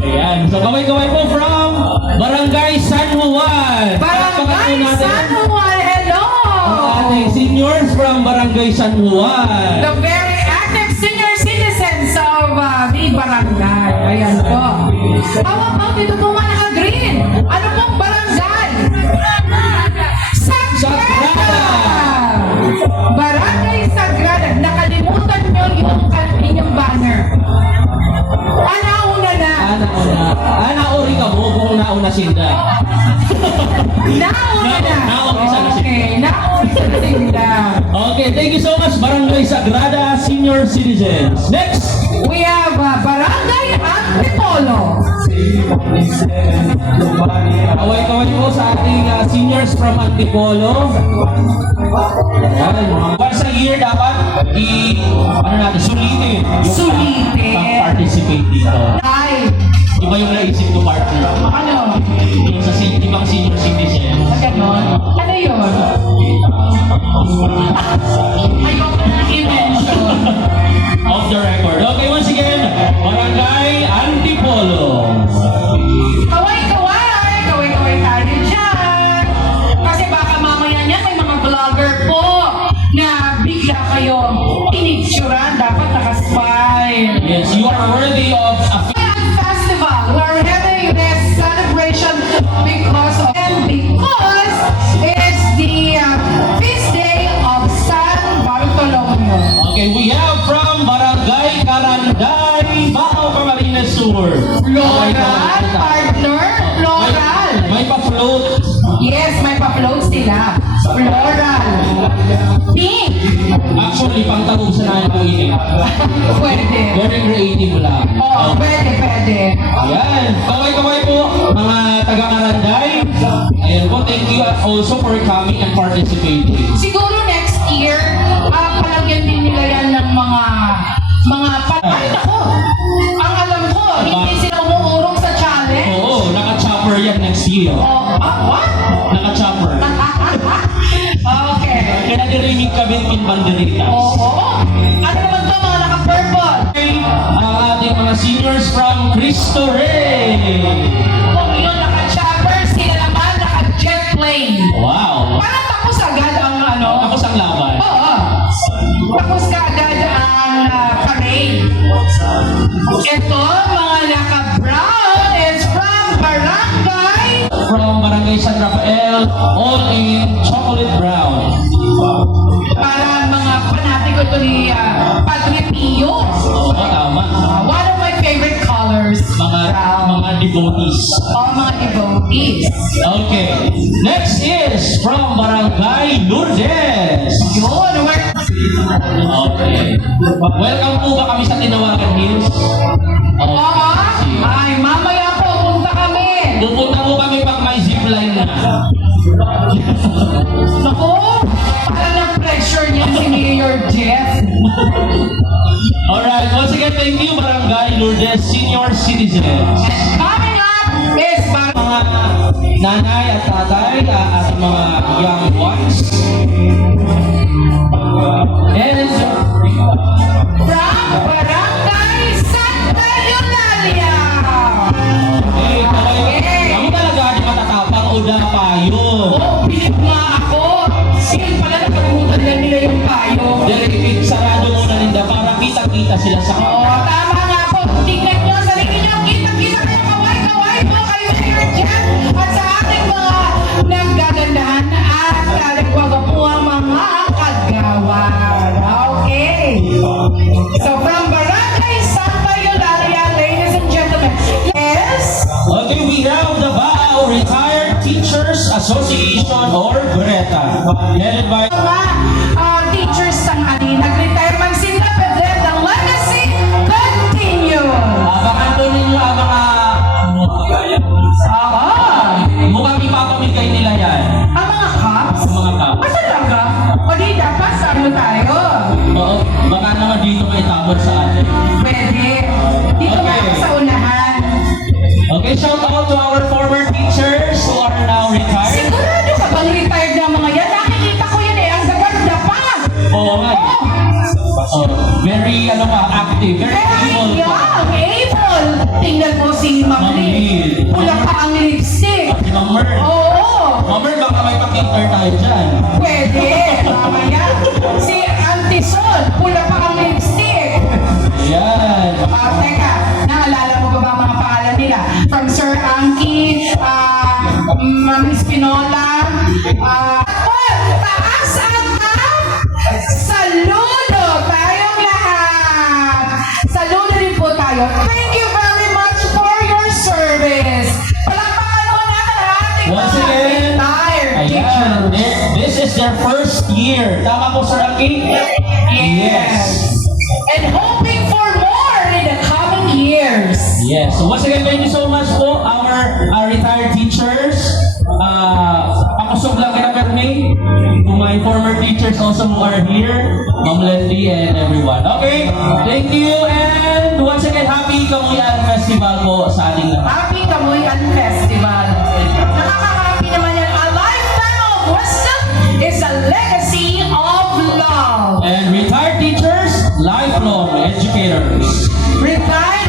Ayan. So, kaway-kaway po from Barangay San Juan. Barangay San Juan, hello. Ang ating seniors from Barangay San Juan. The very active senior citizens of the barangay. Ayan po. How about ito po mga naka-green? Ano pong barangay? Sagrada! Barangay Sagrada. Nakalimutan nyo yung inyong banner. Anauna na. Anaori ka mo kung nauna sinda. Nauna na. Nauna sa Okay, nauna sa sinda. Okay, thank you so much, Barangay Sagrada Senior Citizens. Next! We have Barangay Antipolo. Kaway-kaway po sa ating seniors from Antipolo. Ayan. Once a year dapat sulitin yung participate dito. Ay, Iba yung naisip ko, partner. ano? Yung sa ibang senior citizen. Ganon? Ano yun? Ayoko na i-mention. Off the record. Okay, once again, Barangay Antipolo. Kaway-kaway! Kaway-kaway tayo dyan! Kasi baka mamaya niyan may mga vlogger po na bigla kayo pinicturan. Dapat naka-smile. Yes, you are worthy of a Festival. We're having this celebration because it's the feast day of San Bartolomeo. Okay, we have from Barangay Caranday, Bao Camarines Sur. Floral, partner, floral. May pa-float. Yes, may pa-float sila. Floral. Pink. Actually, pang-tagong sa namin po ini. Pwede. Very creative lang. Oh, pwede, pwede. Ayan. Kaway-kaway po, mga taga-Caranday. Ayan po, thank you also for coming and participating. Siguro next year, palagyan din nila yan ng mga ay nako! Ang alam ko, hindi sila umuurong sa challenge. Oo, naka-chopper yan next year. Oh, what? Naka-chopper. Okay. Kaya nadirimig kami in banderita. Oo. Ano naman to mga naka-purple? Okay, ang ating mga seniors from Cristo Rey. Kung yun naka-chopper, sila naman naka-jet plane. Wow. Parang tapos agad ang ano. Tapos ang laban. Oo. Tapos kaagad ang parade. Ito, mga naka-brown is from Barangay. From Barangay San Rafael, all in chocolate brown. Para mga panatiko ito ni Padre Pio. Oo, tama. One of my favorite colors. Mga devotees. Mga devotees. Okay. Next is from Barangay Lourdes. Yun, Okay. Welcome po ba kami sa Tinawagan Hills? Oo. Ay, mamaya po, punta kami. Pupunta mo kami pag may zipline na. Naku, parang na-pressure niya si Mayor Jeff. Alright, once again, thank you, Barangay Lourdes Senior Citizens. Coming up is Mga nanay at tatay at mga young ones. And from Barangay Santa Eulalia. kami talaga di matatapang o na payo. Oh, pilit nga ako. Sige pala nakalimutan na nila yung payo. Sarado muna nila para kita-kita sila sa Oh, tama nga po. Tingnan nyo, sarili nyo. Kita-kita kayo, kaway-kaway po kayo Mayor Jeff. At sa ating mga naggagandahan at nagwagapuang mga kagawan. Okay. So from Barangay Santa Eulalia, ladies and gentlemen. Yes. Okay, we have the BAO Retired Teachers Association or BRETA, headed by Mga teachers ng nag-retire man sila, but then the legacy continue. abangan po ninyo ang mga mukhang ipapamigay nila yan. Ang mga cops? Ang mga tao. Basta talaga? O di dapat sa ano tayo? Oo, baka naman dito may tabot sa atin. Pwede. Dito Okay. na ako sa unahan. Okay, shout out to our former teachers who are now retired. Sigurado ka bang retired na mga yan? Nakikita ko yan eh. Ang gaganda pa. Oo nga. Oh, very active, very Very able. young, able. Tingnan mo si Ma'am Ma'am Lee. Lee. Pula pa ang lipstick. Si Mamer. Oo. Mamer, baka may pa-cater tayo dyan. Pwede. Mamaya. Si Auntie Sol. Pula pa ang lipstick. Yan. Teka, naalala mo ba ba ang mga pangalan nila? From Sir Anki, Ma'am Espinola, taas ang saludo tayong lahat. Saludo din po tayo. Thank you very much for your service. Palakpakan mo natin ang ating Once mga again, retired ayan, teachers. this is their first year. Tama po, Sir Aki? Yes. And hoping for more in the coming years. Yes. So once again, thank you so much po, our retired teachers. Pakusog lang kina Permi, to my former teachers also who are here, Ma'am Lendy and everyone. Okay, thank you and once again, happy Kamuyan Festival po sa ating lahat. Happy Kamuyan Festival. Nakaka-happy naman yan. A lifetime of wisdom is a legacy of love. And retired teachers, lifelong educators. Retire,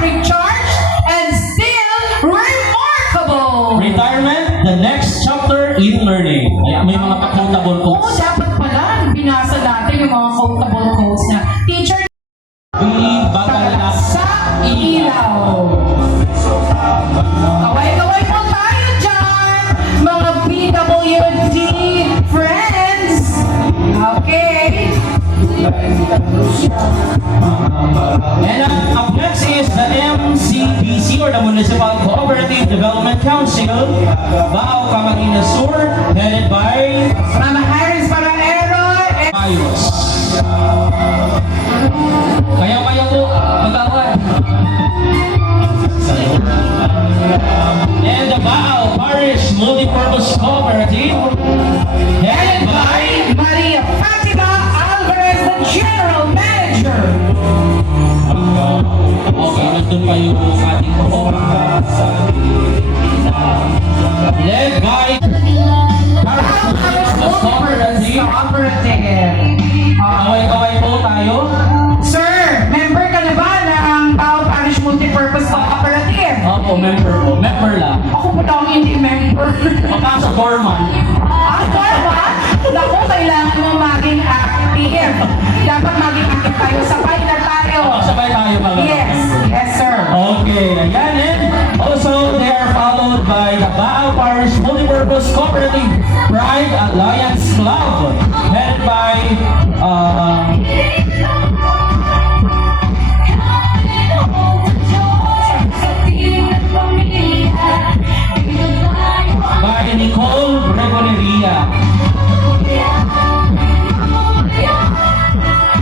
recharge, and still remarkable. Retirement, the next chapter in learning. Ayan, may mga quotable Oo, quotes. dapat pala. Binasa natin yung mga quotable quotes na teacher Bagal na sa ilaw. Kaway-kaway po tayo dyan, mga PWD friends. Okay. And up next is the MCDC or the Municipal Cooperative Development Council, Bao Camarines Sur, headed by Mama Harris Parangero and Ayos. Kaya po, mag-away. And the Bao Parish Multipurpose Cooperative, headed by Maria Fatima Alvarez, the General Manager. Okay, nandun pa yung ating led by Cooperative. Kaway-kaway po tayo. Sir, member ka na ba ng Bao Parish Multipurpose Cooperative? Opo, member po. Member lang. Ako po daw ang hindi member. Papasok, Gorman. Forma? Naku, kailangan mo maging active. Dapat maging active tayo. Sabay na tayo. Sabay tayo mga Yes, yes sir. Okay, ayan and also they are followed by the Bao Parish Multipurpose Cooperative Pride Alliance Club, headed by Nicole Gregoria.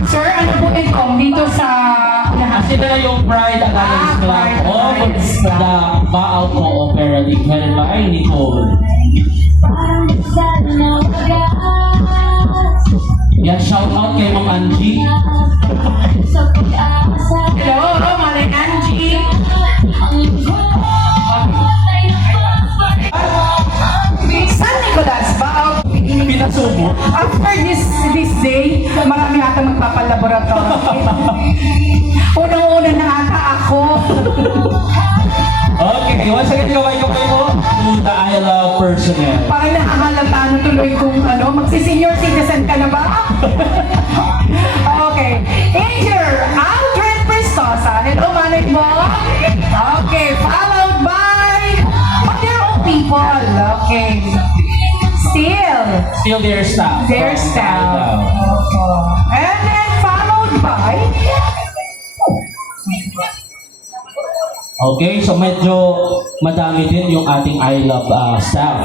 Sir, ano po ito dito sa Sila yung Pride Alliance Club Pride of Alliance Club. the apparently headed by Nicole. Yan, shout out kay Ma'am Angie. Hello, Manay Angie. San Nicolas ba? Pinasubo. After this day, marami ata magpapalaboratory. Unang-una na ata ako. Okay, once again, kaway-kaway mo to the I Love personnel. Parang nakahalata na tuloy kung magsi-senior citizen ka na ba? Okay. Engineer Aldrin Pristosa. Hello, manay mo. Okay, followed by other people. Okay. Still their staff. Their staff. And then followed by Okay, so medyo madami din yung ating I Love staff.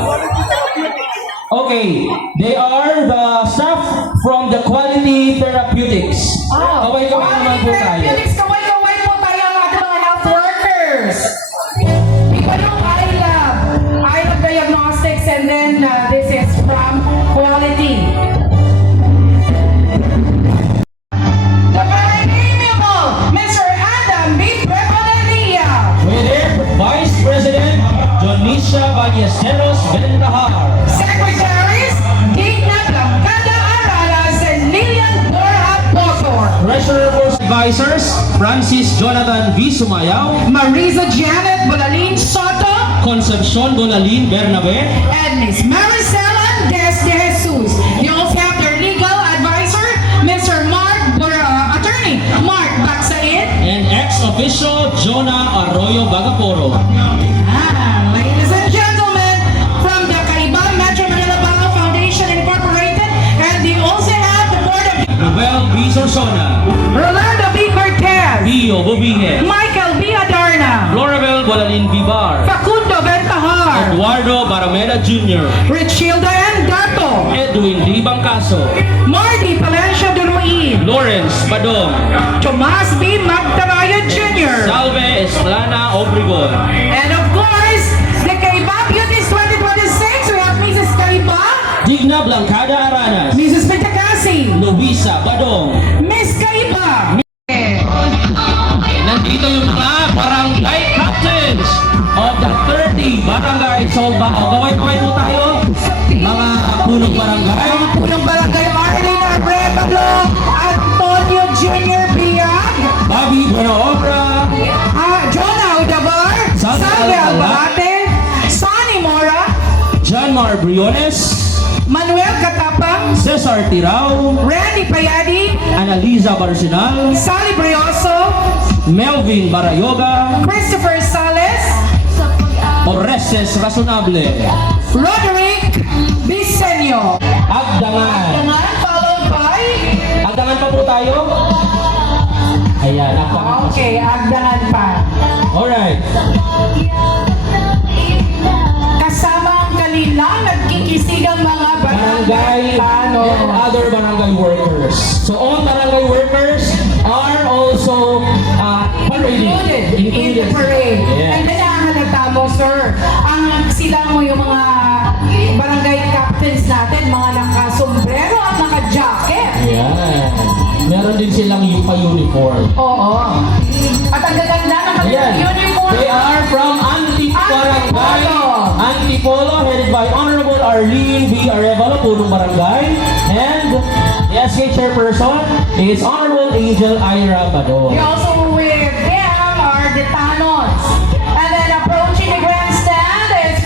Okay, they are the staff from the Quality Therapeutics. Kaway-kaway naman po tayo. Therapeutics, kaway-kaway po tayo ang ating mga health workers. Iba yung I Love Diagnostics, and then this is from Quality. The very amiable Mr. Adam B. Prepodelia. With their Vice President, Jonisha Ballesteros Bendahar. Secretaries, Digna Blancada Araras and Lilian Dora Bosor. Treasurer Board Advisors, Francis Jonathan V. Sumayaw. Marisa Janet Bolalin Soto Concepcion Bolalin Bernabe. and Miss Maricela Des de Jesus. You also have their legal advisor, Mr. Attorney Mark Baksain. And ex-official Jonah Arroyo Bagaporo. Ladies and gentlemen, from the Caiba Metro Manila Bago Foundation Incorporated, and they also have the board of Ruel B. Sorsona. Rolando B. Cortez, Pio Bubinge. Michael B. Adarna, Florabel Bolalin Vivar. Facundo Bentahar, Eduardo Barameda Jr. Richilda N. Dato, Edwin D. Bangcaso. Marty Palencia Duruin, Lawrence Badong. Tomas B. Magdarayo Jr., Salve Estrana Obregon. and of course, the Caiba Beauties 2026, we have Mrs. Caiba, Digna Blancada Aranas. Mrs. Pitacasi, Luisa Badong. Miss Caiba. Nandito yung mga barangay captains of the 30 barangay Solbao. Kaway-kaway po tayo. Mga punong barangay. Punong Barangay Arlene Arevalo, Antonio Jr. Biag, Bobby Buenaobra. Jonah Udabar, Salve Salve Albalate, Albalate, Sonny Mora, John Mar Briones. Manuel Katapang, Cesar Tirao. Randy Payadi, Analiza Barcinal. Sally Brioso, Melvin Barayoga. Christopher Sales, Orestes Razonable. Roderick Bisenyo. Agdangan. Followed by, Agdangan pa po tayo. Ayan, agdangan pa. okay, Agdangan pa. Alright. Kasama ang kanila, nagkikisigang mga Barangay plano. and other barangay workers. So all barangay workers are also paraded. In the parade. Yes. And then nakahalata mo, sir, sila mo yung mga barangay captains natin, mga nakasombrero at naka-jacket. Ayan. Meron din silang uniform. Oo. At ang gaganda ng kanilang Ayan. uniform. They are from Antipolo. Antipolo, headed by Honorable Arlene B. Arevalo, punong barangay. And the SK chairperson is Honorable Angel Ira Bador. We also with them are the Thanos. And then approaching the grandstand is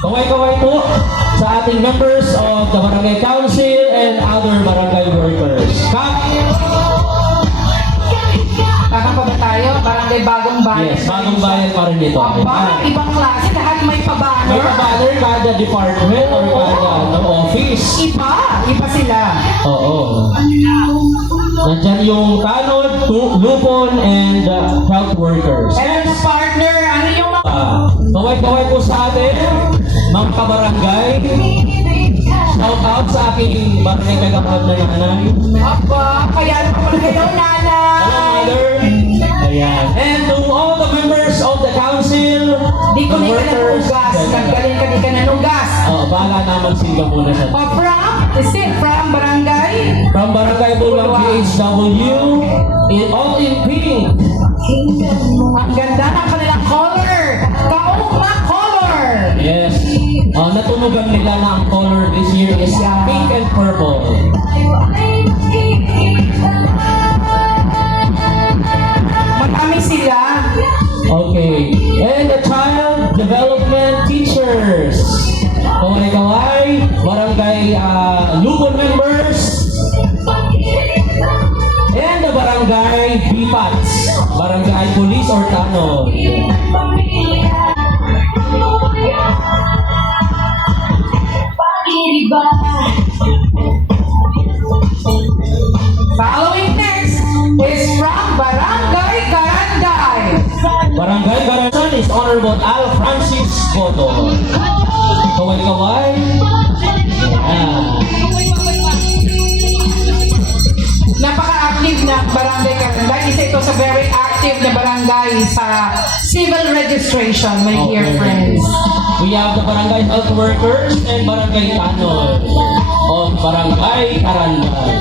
Kaway-kaway po sa ating members of the Barangay Council and other barangay workers. Kakapa ba tayo? Barangay Bagong Bayan. Yes, bagong bayan pa rin dito. Aba, ibang klase, lahat may pabanner. May pa-banner kada department or kada office. Iba sila. Oo. Nandyan yung tanod, lupon, and health workers. And the partner, ang inyong mga... Kaway-kaway po sa atin, mga kabarangay. Shout out sa aking barangay kagapag na nanay. Aba, kaya naman kayo, Nana. Hello, mother. Ayan. And to all the members of the council Council, Di ko the na ka workers. nanugas. Naggaling ka di ka nanugas. Bahala naman sila muna sa O from barangay. From Barangay Bulwang PHW, all in pink. Ang ganda ng kanilang color. Kaugma color. Yes. Natunugan nila na ang color this year is pink and purple. Marami sila. Okay. And the child development teachers. Kaway-kaway, barangay Lupon members, and the barangay BPATs, barangay police or tanod. Following next is from Barangay Karanday. Barangay Garasan is Honorable Al Francis Boto. Kaway-kaway. Yeah. Napaka-active na Barangay Karanday. Isa ito sa very active na barangay sa civil registration, my dear Okay. friends. We have the barangay health workers and barangay tanod of Barangay Karanday.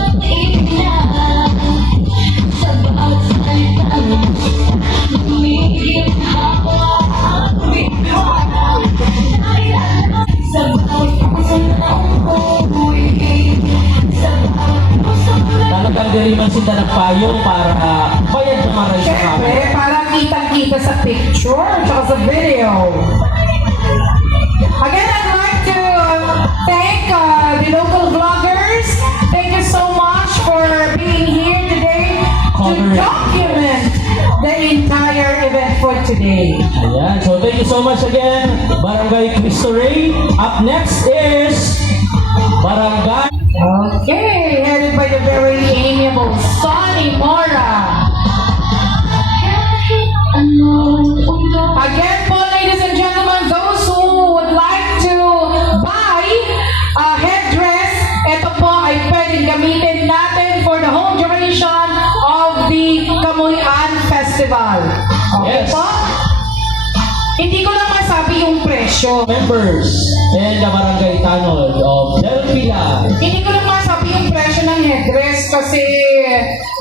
Talagang diriman sila ng payong para bayad tumaray sa Siyempre, kami. para kitang-kita sa picture at sa video. Again, I'd like to thank the local vloggers. Thank you so much for being here today to document the entire event for today. Ayan, so thank you so much again, Barangay Cristo Rey. Up next is Barangay. Okay, headed by the very amiable Sonny Mora. Again po, ladies and gentlemen, those who would like to buy a headdress, ito po ay pwedeng gamitin natin for the whole duration of the Kamuyan Festival. Okay Yes. po? Hindi ko lang masabi yung presyo. Members and the Barangay Tanod of Del Pilar. Hindi ko lang masabi yung presyo ng headdress kasi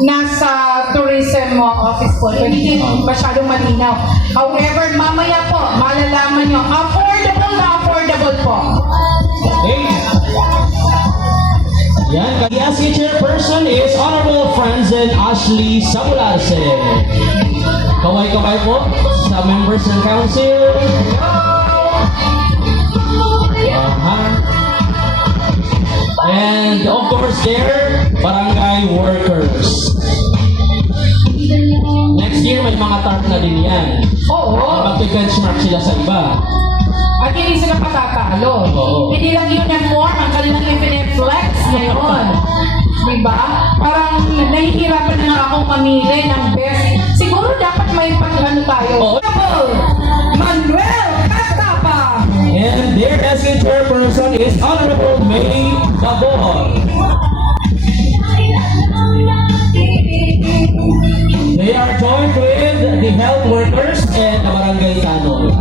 nasa tourism office po. So, hindi masyadong malinaw. However, mamaya po, malalaman nyo, affordable na affordable po. Okay. Yan, the SK chairperson is Honorable Franzen Ashley Sabularse. Kaway-kaway po sa members ng council. And of course there, barangay workers. Next year may mga tarp na din yan. Oo. Mag-benchmark sila sa iba. At hindi sila patatalo. Oo. Hindi lang uniform ang kanilang i-flex ngayon. Diba? Parang nahihirapan na lang akong mamili ng best. Siguro dapat may pag-ano tayo. Oo. Manuel Catapa. And their SK chairperson is Honorable May Babor. They are joined with the health workers and the barangay tanod.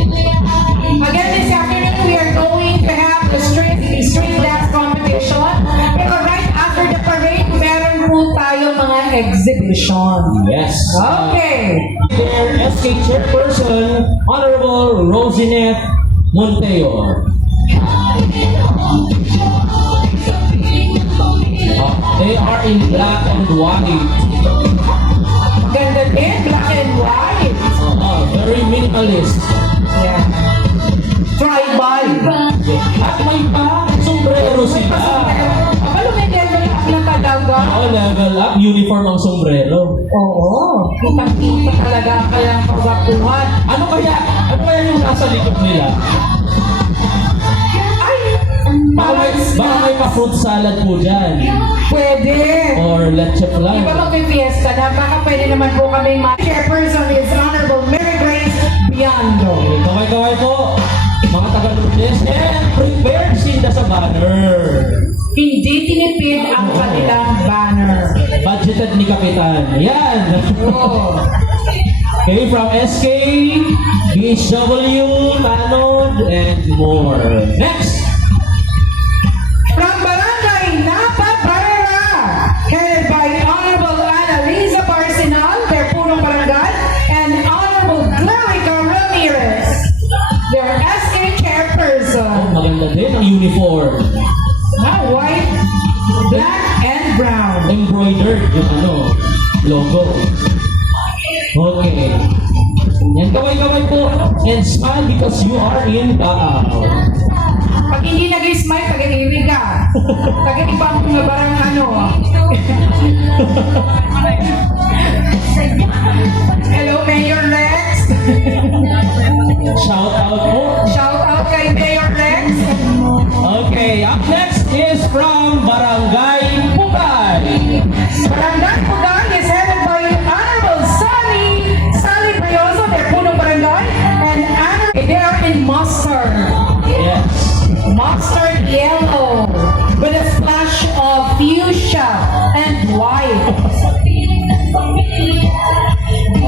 Again, this afternoon we are going to have the street dance competition. Pero right after the parade, meron po tayo mga exhibition. Yes. Okay. Their SK chairperson, Honorable Rosinette Monteo. They are in black and white. Ganda din, black and white. Very minimalist. Yeah. Tribal. At may pa, sombrero sila. Aba, lumidel na talaga. Level up, uniform ang sombrero. Oo. Kitang-kita talaga ang kayang pagwapuhan. Ano kaya yung nasa likod nila? Ay! Baka may pa-fruit salad po dyan. Pwede. Or leche flan. Iba mag-fiesta na, baka pwede naman po kami chairperson is Honorable Mary Grace Biondo. Kaway-kaway po, mga taga-Lourdes, and prepared sila sa banner. Hindi tinipid ang kanilang banner. Budget budgeted ni Kapitan. Yan. Oh. Okay, from SK, BHW, Tanod, and more. Next! From Barangay Napa, Barera, headed by Honorable Annalisa Parsinal, their punong barangay, and Honorable Glorica Ramirez, their SK chairperson. Maganda din ang uniform. White, black, and brown. Embroidered yung logo. Okay. Yan, kaway-kaway po. And smile because you are in Davao. Pag hindi nag-smile, tagadiwi ka. Tagaibang mga barang Hello, Mayor Rex. Shout out po. Shout out kay Mayor Rex. Okay, up next is from Barangay Pugay. Barangay Pugay is headed by Honorable Sally Brioso, their punong barangay, and they are in mustard. Yes. Mustard yellow with a splash of fuchsia and white.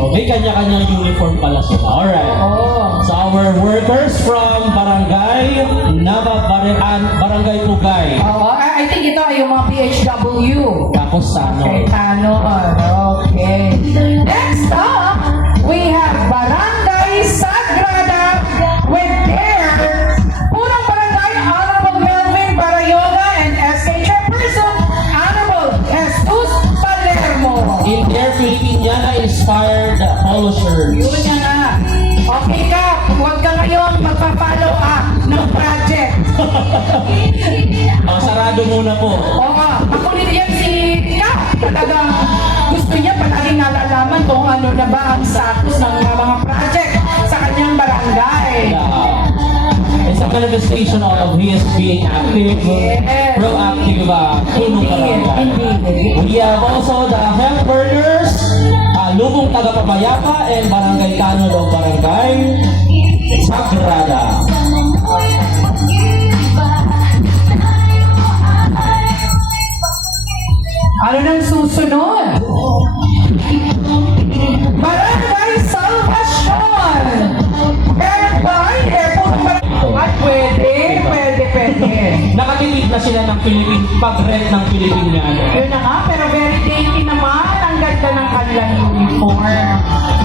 Okay, kanya-kanyang uniform pala sila. Alright. Oh. So our workers from Barangay Barangay Pugay. Oh, I think ito ay yung mga PHW. Tapos Okay, Tanon. Okay. Next up, we have Barangay Sagrada with their punong barangay, Honorable Melvin Barayoga, and SK Chairperson, Honorable Jesus Palermo. in their Filipiniana-inspired polo shirts. Yun nga nga. Okay ka, huwag ka ngayon magpa-follow up ng project. Sarado muna po. Oo nga, makulit yan si Ka. Talagang gusto niya palaging nalalaman kung ano na ba ang status ng mga project sa kanyang barangay. It's a manifestation of his being active, Yes. proactive, punong barangay. Indeed. We have also the health burners, Lubong Tagapapayapa, and Barangay Tanod of Barangay Sagrada. Ano nang susunod? Barangay Salvacion! Barangay Airport Ay, pwede. Nakatitig na sila ng pag-rent ng Pilipiniano. Yun na nga, pero very dainty naman. Ang ganda ng kanilang uniform.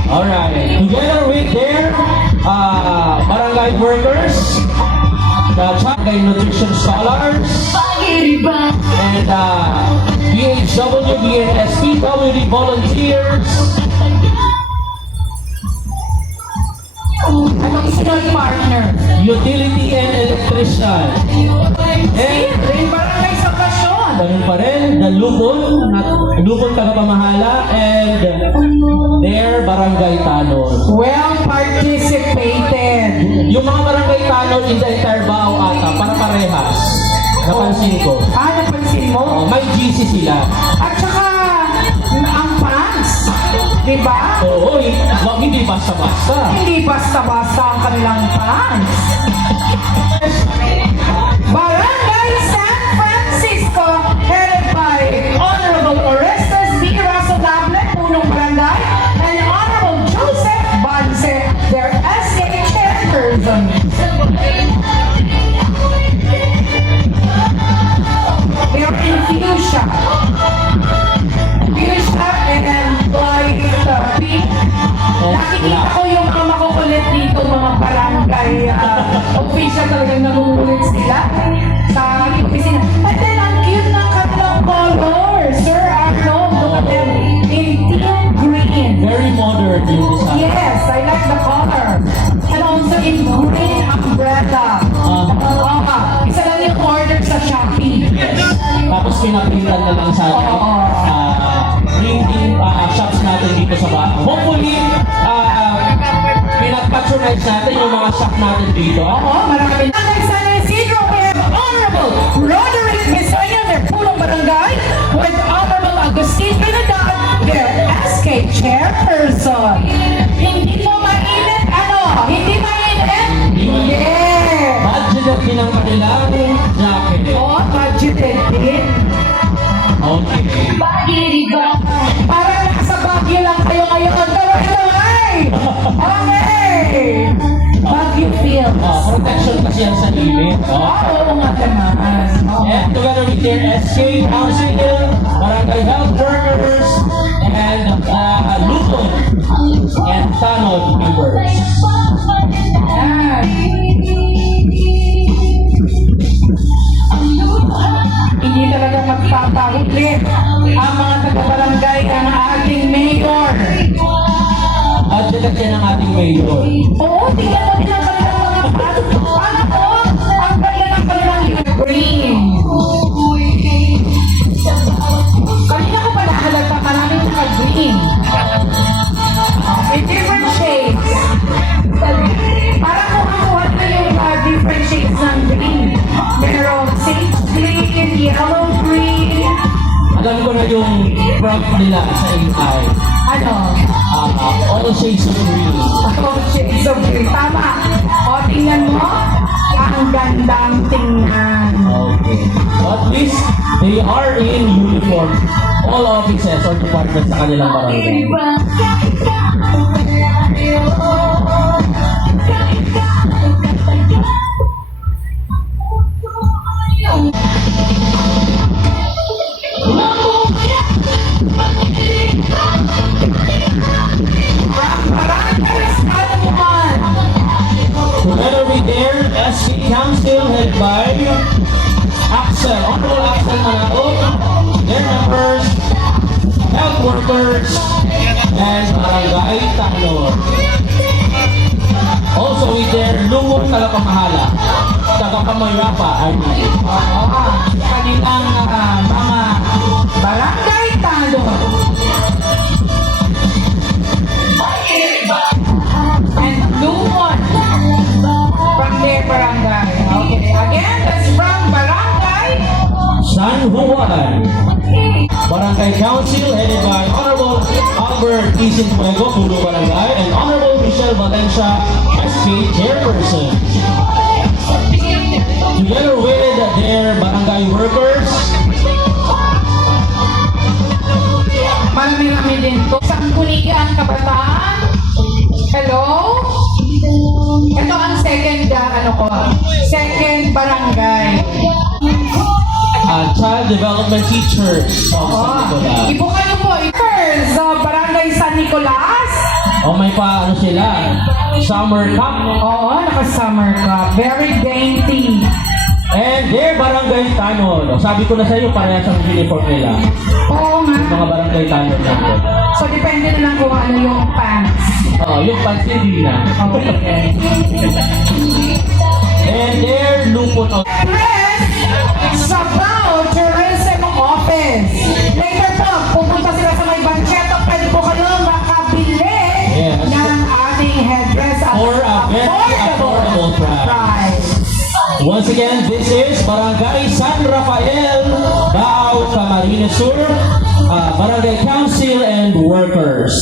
Alright. Together with their barangay workers, the Barangay Nutrition Scholars, and BHW, BNSP, community volunteers, Anong sunod partner? utility and electrician. And Rin Barangay Salvacion. ganun pa rin, the Lubon Tagapamahala, and their Barangay Tanod. Well participated. Yung mga Barangay Tanod in the entire Bao ata, para parehas. Napansin ko. Napansin mo? May GC sila. At saka, ang pants. Diba? Oo, wag hindi basta-basta. Hindi basta-basta ang kanilang pants. Barangay San Francisco, headed by Honorable Orestes B. Rasolable, punong barangay, and Honorable Joseph Banse, their SK chairperson. They are in fuchsia. Fuchsia and light pink. Nakikita ko yung mga makukulit dito, mga barangay official talagang nakukulit sila sa opisina. And then, ang cute ng kanilang color. Sir Arnold, look at them. In teal green. Very modern yung design. Yes, I like the color. And also in green umbrella. Isa lang yung order sa Shopee. Tapos pinapilitan na lang sa printing shops natin dito sa bahay. Hopefully, pinag-patronize natin yung mga shop natin dito. Oo, marami. Ang San Isidro, we have Honorable Roderick Misoya, their punong barangay, with Honorable Agustin Pinadad, their SK chairperson. Hindi mo mainit, ano? Hindi mainit? Yeah! Budgeted din ang kanilang jacket. Oo, budgeted din. Okay. ito ay! Okay! How do you feel? Protection kasi yan sa init. Oo nga naman. And together with their SK Council, Barangay Health Workers, and Lupon and Tanod members. Yan. Hindi talaga magpapahuli ang mga taga-barangay ang ating mayor. At siya siya ng ating mayor. Oo, tingnan mo din ang kanilang mga pato. Ano po? Ang ganda ng kanilang green. Kanina ko pa nahalata, maraming naka-green. With different shades. Parang kuha-kuha na yung different shades ng green. Merong sage green, yellow green. Alam ko na yung prompt nila sa AI. Ano? All shades of green. Oh, shades of green. Tama. O, tingnan mo. Ang gandang tingnan. Okay. So at least they are in uniform. All offices or departments sa kanilang barangay. Together with their SC Council head by Axel, Honorable Axel Manaot, their members, health workers, and Barangay Tanor. Also with their lumon tagapamahala, tagapamayapa ay Kanilang mga barangay talo. And Lumon from their barangay. Okay, again, that's from barangay. San Juan. Barangay Council headed by Honorable Albert T. Sinfuego, Pulo Barangay, and Honorable Michelle Valencia, SK Chairperson. Together with their barangay workers, Marami-rami din to. Sanggunian Kabataan. Hello? Ito ang second, second barangay. Child Development Teachers of San Nicolas. Ibuka niyo po, sa barangay San Nicolas. O may pa ano sila, summer camp. Oo, naka-summer ka. Very dainty. And their barangay Tanod. O, sabi ko na sa iyo, parehas ang uniform nila. Oo Mga nga. barangay Tanod natin. So, depende na lang kung ano yung pants. Yung pansindi na. Okay. And their lupon of Press sa Bao Tourism Office. Later po, pupunta sila sa may bancheta. Pwede po kayo makabili Yes. ng ating headdress at For a very affordable price. Once again, this is Barangay San Rafael, Bao, Camarines Sur, Barangay Council and Workers.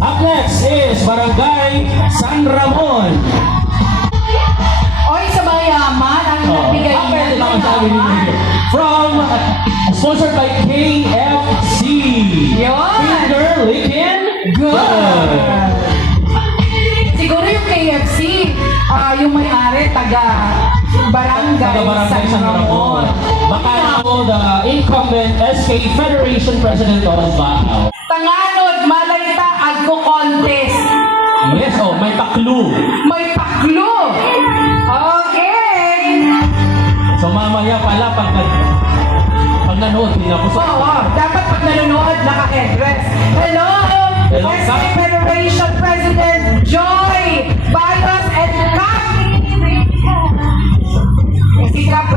Up next is Barangay San Ramon. Oy, sa mayaman, ang nagbigay Pwede niya naman sabi ninyo. From, sponsored by KFC. Yun. Finger licking Good. Siguro yung KFC, yung may-ari, taga-barangay Taga-barangay San Ramon. Baka ako the incumbent SK Federation President of Bao. Tanganod, Malayta, Agco-Contest. Yes, may paklu. May paklo. Okay. So mamaya pala pag nanood, tinapos Oo, dapat pag nanonood, naka-headdress. Hello, Hello, SK Kap. Federation President Joy Bayos and Kap. Si Kap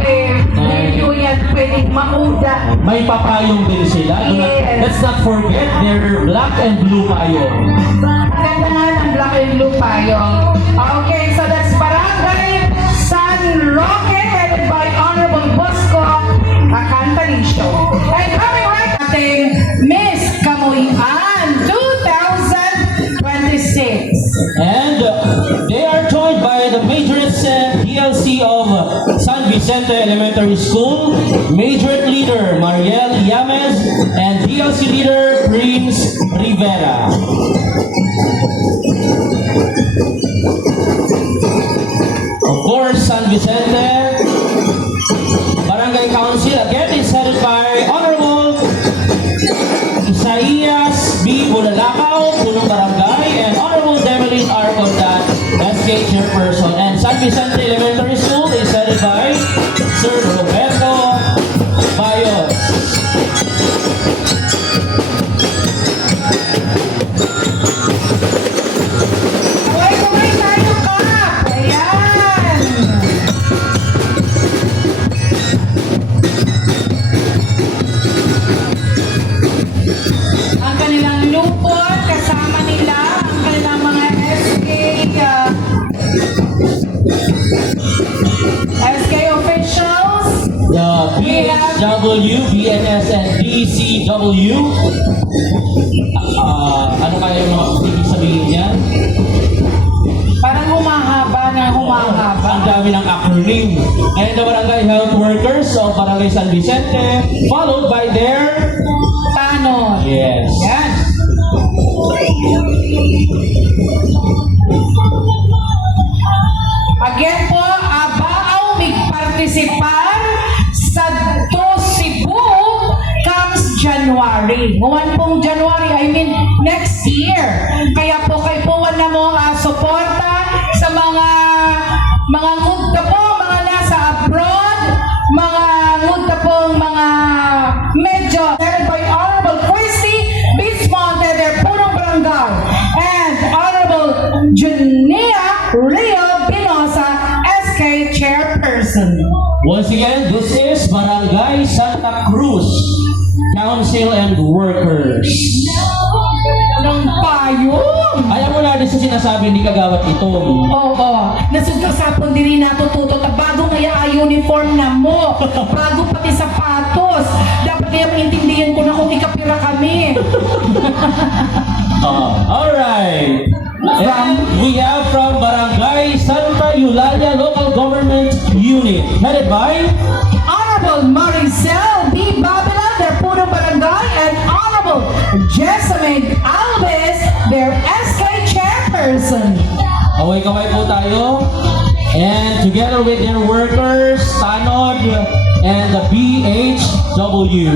medyo yan pwedeng mauda. May papayong din sila. Yes. Let's not forget their black and blue payong. Ganda nga ng black and blue tayo. Okay, so that's Barangay San Roque, headed by Honorable Bosco Acantaricio. And coming right ating Miss Kamuyan 2026. And they are joined by the Majorette DLC of San Vicente Elementary School, Majorette Leader Mariel Yames, and DLC Leader Prince Rivera. Of course, San Vicente. Barangay Council again is headed by Honorable Isaias B. Bulalakaw, Punong Barangay, and Honorable Demelin R. Condat, SK Chairperson. And San Vicente Elementary School is headed by Sir Roberto Bayos. Kaway tayo, Kap! Ayan! Ang kanilang lupon, kasama nila ang kanilang mga SK officials. The BHW, BNS, and DCW. Ano kaya yung mga ibig sabihin yan? Parang humahaba na humahaba. Ang dami ng acronym. And the barangay health workers of Barangay San Vicente, followed by their... Tanod. Yes. Yan. Again po, abaaw participar sa to Cebu comes January. Buwan pong January, I mean next year. Kaya po kayo po na mo suporta sa mga ngudta po, mga nasa abroad, mga ngudta po, mga medyo headed by Honorable Christy Bismonte, their punong barangay, and Honorable Junia Rio Binosa, SK Chairperson. Once again, this is Barangay Santa Cruz Council and Workers. Ng payong! Ayaw mo na din sa sinasabi, hindi kagawat ito. Oo. Nasugkasapon din natututo. Bago kaya uniform na mo. Bago pati sapatos. Dapat kaya maintindihan ko na kung ikapira kami. Alright. And we have from Barangay Santa Eulalia Local Government Unit, headed by Honorable Maricel B. Babila, their punong barangay, and Honorable Jessamine Alves, their SK Chairperson. Kaway-kaway po tayo. And together with their workers, Tanod and the BHW.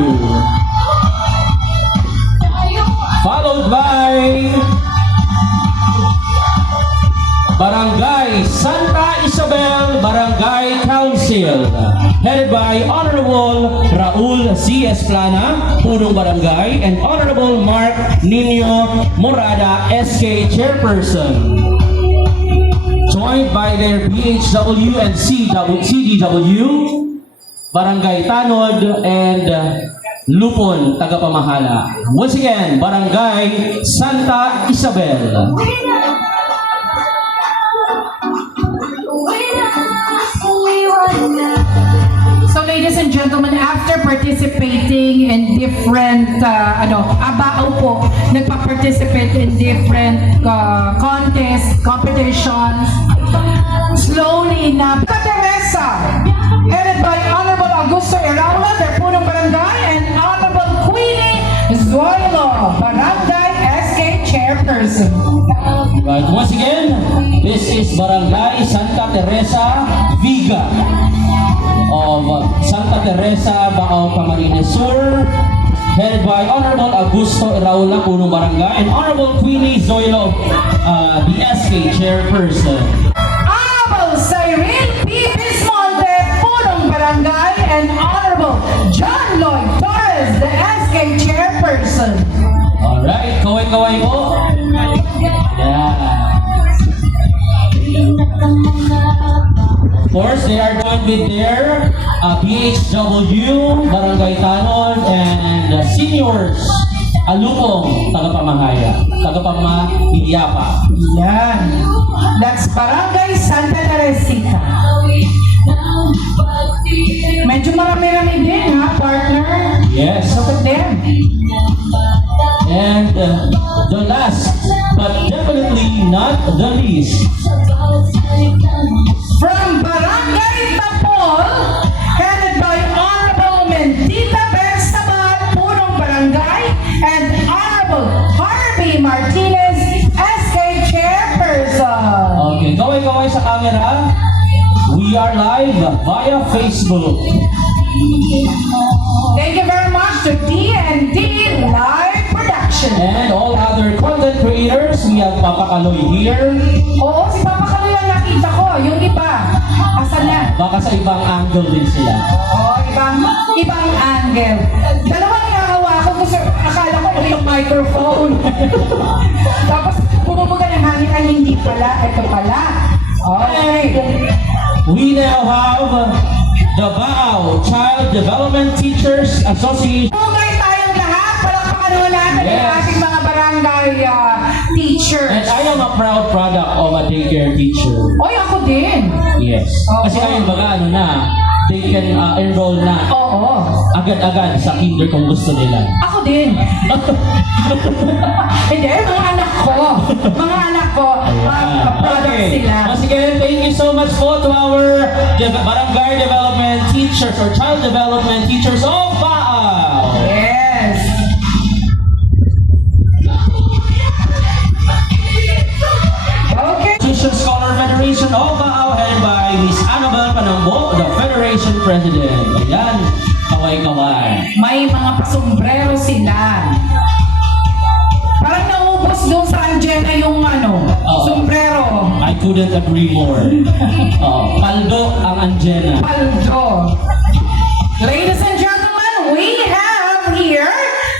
Followed by Barangay Santa Isabel Barangay Council, headed by Honorable Raul C. Esplana, Punong Barangay, and Honorable Mark Nino Morada, SK Chairperson. Joined by their BHW and CDW, Barangay Tanod, and Lupon, Tagapamahala. Once again, Barangay Santa Isabel. So ladies and gentlemen, after participating in different, abao po, nagpa-participate in different contests, competitions, slowly na, Teresa, headed by Honorable Augusto Iraula, their punong barangay, and Honorable Queenie Zoilo, Barangay SK Chairperson. Right, once again, this is Barangay Santa Teresa Viga of Santa Teresa, Bacau, Camarines Sur, headed by Honorable Augusto Iraula, Punong Barangay, and Honorable Queenie Zoilo, the SK Chairperson. Honorable Cyril P. Bismonte, punong barangay, and Honorable John Lloyd Torres, the SK Chairperson. Alright, kaway-kaway po. Yeah. Of course, they are joined with their BHW, Barangay Tanon, and seniors, Alupong, Tagapamahiyapa. Yan. That's Barangay Santa Teresita. Medyo marami-rami din, ha, partner? Yes. Look at them. And the last, but definitely not the least, From Barangay Tapol, headed by Honorable Mentita Bersabat, punong barangay, and Honorable Harvey live via Facebook. Thank you very much to D&D Live Production. And all other content creators, we have Papa Kaloy here. Oo, si Papa Kaloy ang nakita ko. Yung iba, asan na? Baka sa ibang angle din sila. Oo, ibang angle. Dalawang nakahawakan ko sa, akala ko ito yung microphone. Tapos, bumubuga ng hangin, ay hindi pala, ito pala. Okay. We now have the BAO Child Development Teachers Association. Pugay tayong lahat, palakpakan naman natin ang Yes. ating mga barangay teachers. And I am a proud product of a daycare teacher. Oy, ako din. Yes. Oo. Kasi ngayon baga ano na, they can enroll na Oo. agad-agad sa kinder kung gusto nila. Ako din. Hindi, mga anak ko. Mga anak ko, products sila. Once again, thank you so much po to our barangay development teachers or child development teachers of BAO. Yes. Okay. Teacher Scholar Federation of BAO headed by Miss Annabel Panambo, the Federation President. Ayan, kaway-kaway. May mga pasombrero sila. Parang naubos doon sa Angena yung Oo. sombrero. I couldn't agree more. Paldo ang Angena. Paldo. Ladies and gentlemen, we have here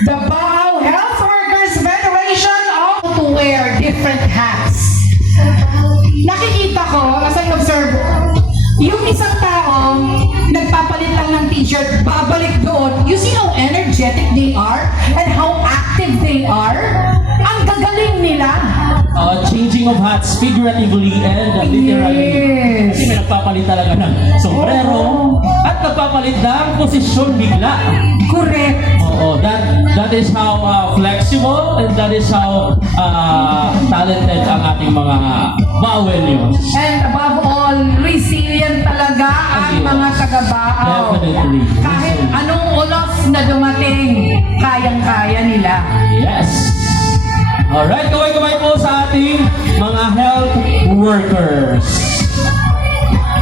the BAO Health Workers Federation of to wear different hats. Nakikita ko, as I observe, yung isang tao, nagpapalit lang ng t-shirt, babalik doon. You see how energetic they are and how active they are? Ang gagaling nila. Changing of hats figuratively and literally. Yes. Kasi may nagpapalit talaga ng sombrero at nagpapalit ng posisyon bigla. Correct. Oo, that is how flexible and that is how talented ang ating mga Baoenyos. And above all, resilient talaga ang Yes. mga taga-Baaw. Definitely. Kahit anong ulos na dumating, kayang-kaya nila. Yes. Alright, kaway-kaway po sa ating mga health workers.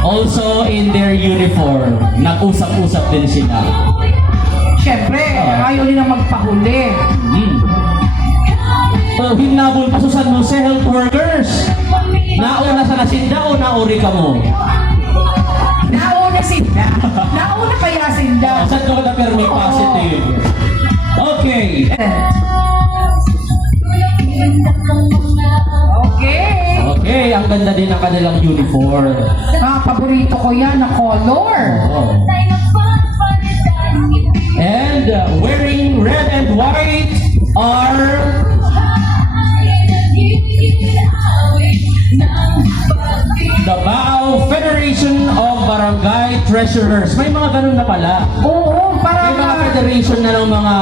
Also in their uniform, nag-usap-usap din sila. Siyempre, ayaw nila magpahuli. Hinabol pa sa San Jose health workers. Nauna sa nasinda o nauri ka mo? Nauna sinda. Nauna kaya sinda. Saan ko na permit positive? Okay. Okay. Okay, ang ganda din ang kanilang uniform. Paborito ko yan na color. Oh. And wearing red and white are the BAO Federation of Barangay Treasurers. May mga ganun na pala. Oo, May parang mga federation na ng mga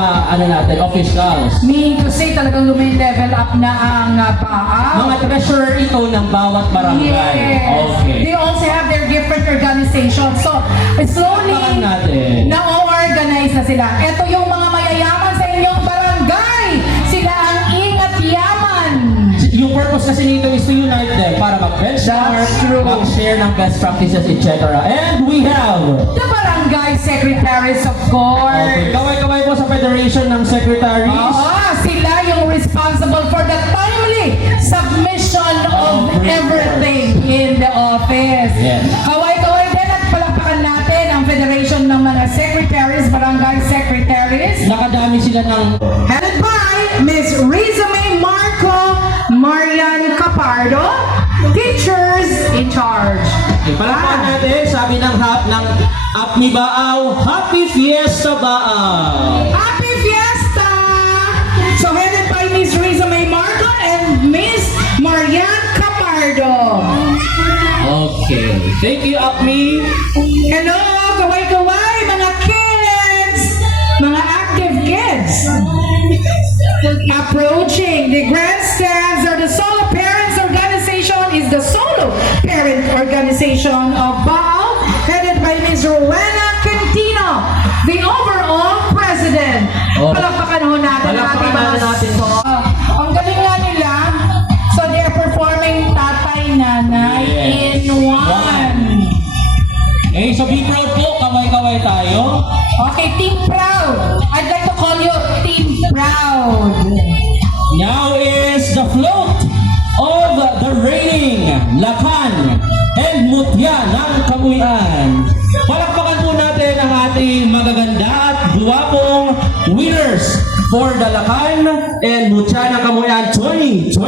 natin, officials. meaning to say talagang level up na ang Baaw. Mga treasurer ito ng bawat barangay. Yes. Okay. They also have their different organizations. So, slowly, Abangan natin. na-organize na sila. Ito yung mga mayayaman sa inyong barangay. Sila ang ingat yaman. Yung purpose kasi nito is to unite them para mag-benchmark, That's true. mag-share ng best practices, etc. And we have The barangay secretaries, of course. okay, kaway-kaway po sa Federation ng Secretaries. Oo, sila yung responsible for the timely submission of great everything in the office. Yes. Kaway-kaway din at palakpakan natin ang Federation ng mga secretaries, barangay secretaries. Nakadami sila ng Headed by Ms. Riza May Marco Marian Capardo, teachers in charge. palakpakan natin, sabi ng APNI Baaw, Happy Fiesta Baaw! Happy Fiesta! So headed by Ms. Riza May Marco and Ms. Marian Capardo. Okay. Thank you, APNI. Hello, kaway-kaway, mga kids! Mga active kids! Approaching the grandstands or the solo parents organization is the solo parent organization of BAO, headed by Ms. Rowena Quintino, the overall president. Oh. Palakpakan ho natin ang ating Palakpakan mga natin. Ang galing nga nila. So they're performing tatay, nanay Yes. in one. Okay, Team Proud. I'd like to call you Team Proud. Now is the float of the reigning Lakan and Mutya ng Kamuyan. Palakpakan po natin ang ating magaganda at guwapong winners for the Lakan and Mutya ng Kamuyan 2026.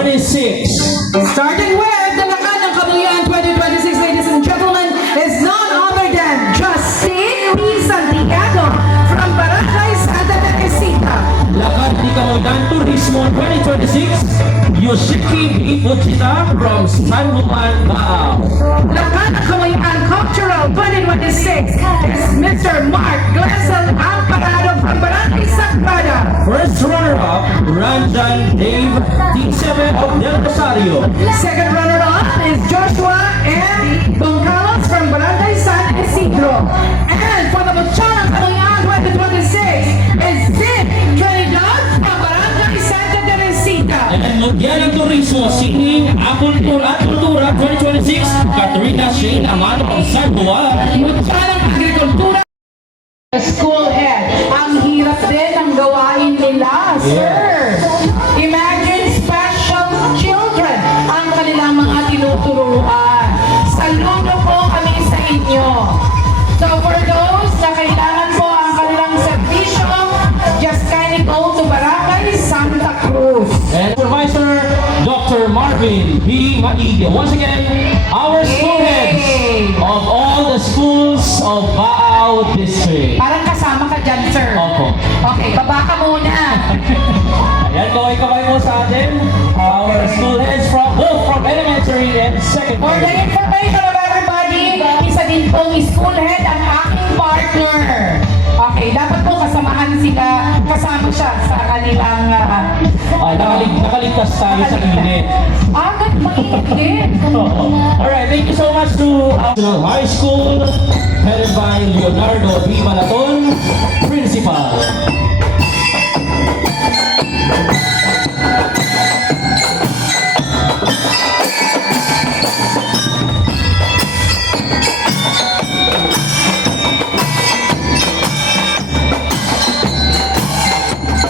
Starting with the Lakan ng Kamuyan 2026, ladies and gentlemen, is none other than Justine P. Santiago from Barangay Santa Teresita. Lakan di Kamuyan Turismo 2026, Yoshiki B. Uchita from San Juan, Baao. Lakan ng Kamuyan Cultural 2026 is Mr. Mark Glessel Amparado from Barangay Sagrada. First runner-up, Ranjan Dave T7 of Del Rosario. Second runner-up is Joshua M. Don Carlos from Barangay San Isidro. And for the Mutya ng Kamuyan 2026 is Sid Trinidad from Barangay Santa Teresita. And Mutya ng Turismo, singing Akultura 2026, Katrina Shane Amado of San Juan. Mutya ng Agrikultura. School head. Ang hirap din ang gawain nila, sir. Imagine special children ang kanilang mga tinuturuan. Saludo po kami sa inyo. So for those na kailangan po ang kanilang servisyo, just kindly go to Barangay Santa Cruz. And Supervisor Dr. Marvin B. Maige. Once again, our school heads of all the schools of Baao District. Parang kasama ka dyan, sir. Opo. Okay, baba ka muna. Ayan, kaway-kaway mo sa atin. Our school heads from both from elementary and For the secondary. information of everybody, isa din pong school head ang aking partner. Okay, dapat po kasamahan sila, kasama siya sa kanilang... Nakaligtas tayo sa init. Agad mainit din. Alright, thank you so much to National High School, headed by Leonardo B. Malaton, Principal.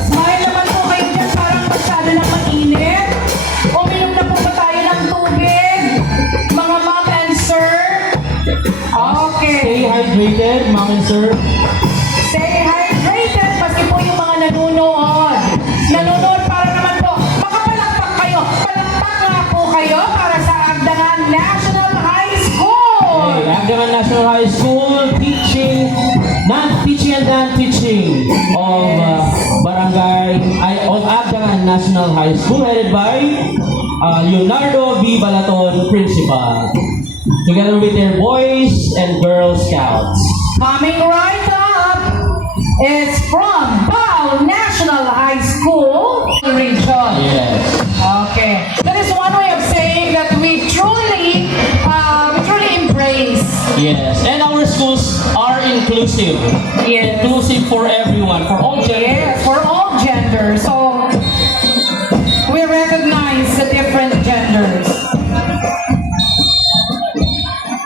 Smile naman po kayo dyan, parang masyado na mainit. Uminom na po ba tayo ng tubig? Mga ma'am and sir? Okay. Stay hydrated, ma'am and sir. Stay hydrated, maski po yung mga nanonood. Nanonood para naman po, makapalakpak kayo. Palakpak nga po kayo para sa Agdangan National High School. Okay, Agdangan National High School, teaching, non-teaching and non-teaching of of Agdangan National High School, headed by Leonardo B. Balaton, Principal, together with their boys and girl scouts. Coming right up is from Baao National High School region. Yes. Okay. That is one way of saying that we truly embrace. Yes. And our schools are inclusive. Yes. Inclusive for everyone, for all genders. Yes, for all genders. So we recognize the different genders.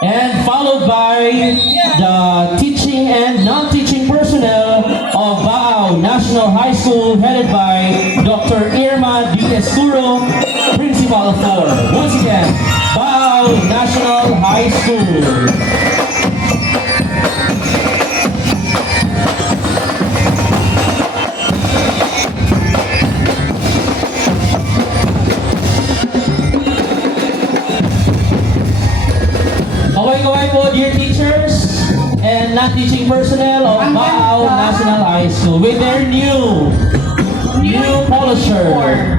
And followed by the teaching and non-teaching personnel of Baao National High School, headed by Dr. Irma D. Escuro, Principal for, once again, Baao National High School. Kaway-kaway po, dear teachers and non-teaching personnel of Ang Baao ganda. National High School with their new polo shirt.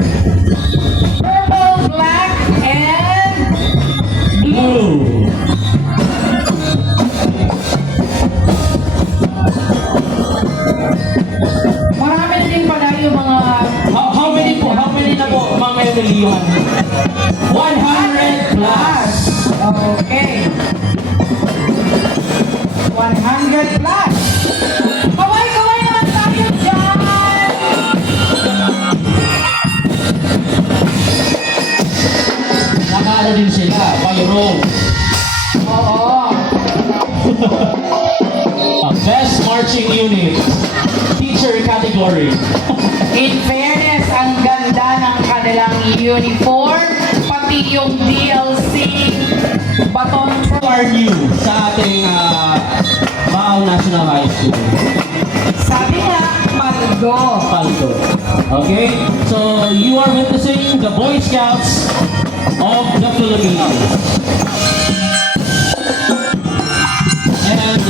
Purple, black, and Blue. marami din pala yung mga How many na po, Ma'am Emily, yun? 100 plus. Okay. 100 plus. Kaway-kaway naman tayo dyan. Nakaano din sila, by row. Oo. Best Marching Unit. Teacher category. In fairness, ang ganda ng kanilang uniform, pati yung DLC baton Who are new sa ating Bao National High School? sabi nga, Maldo. Paldo. Okay? So, you are witnessing the Boy Scouts of the Philippines. And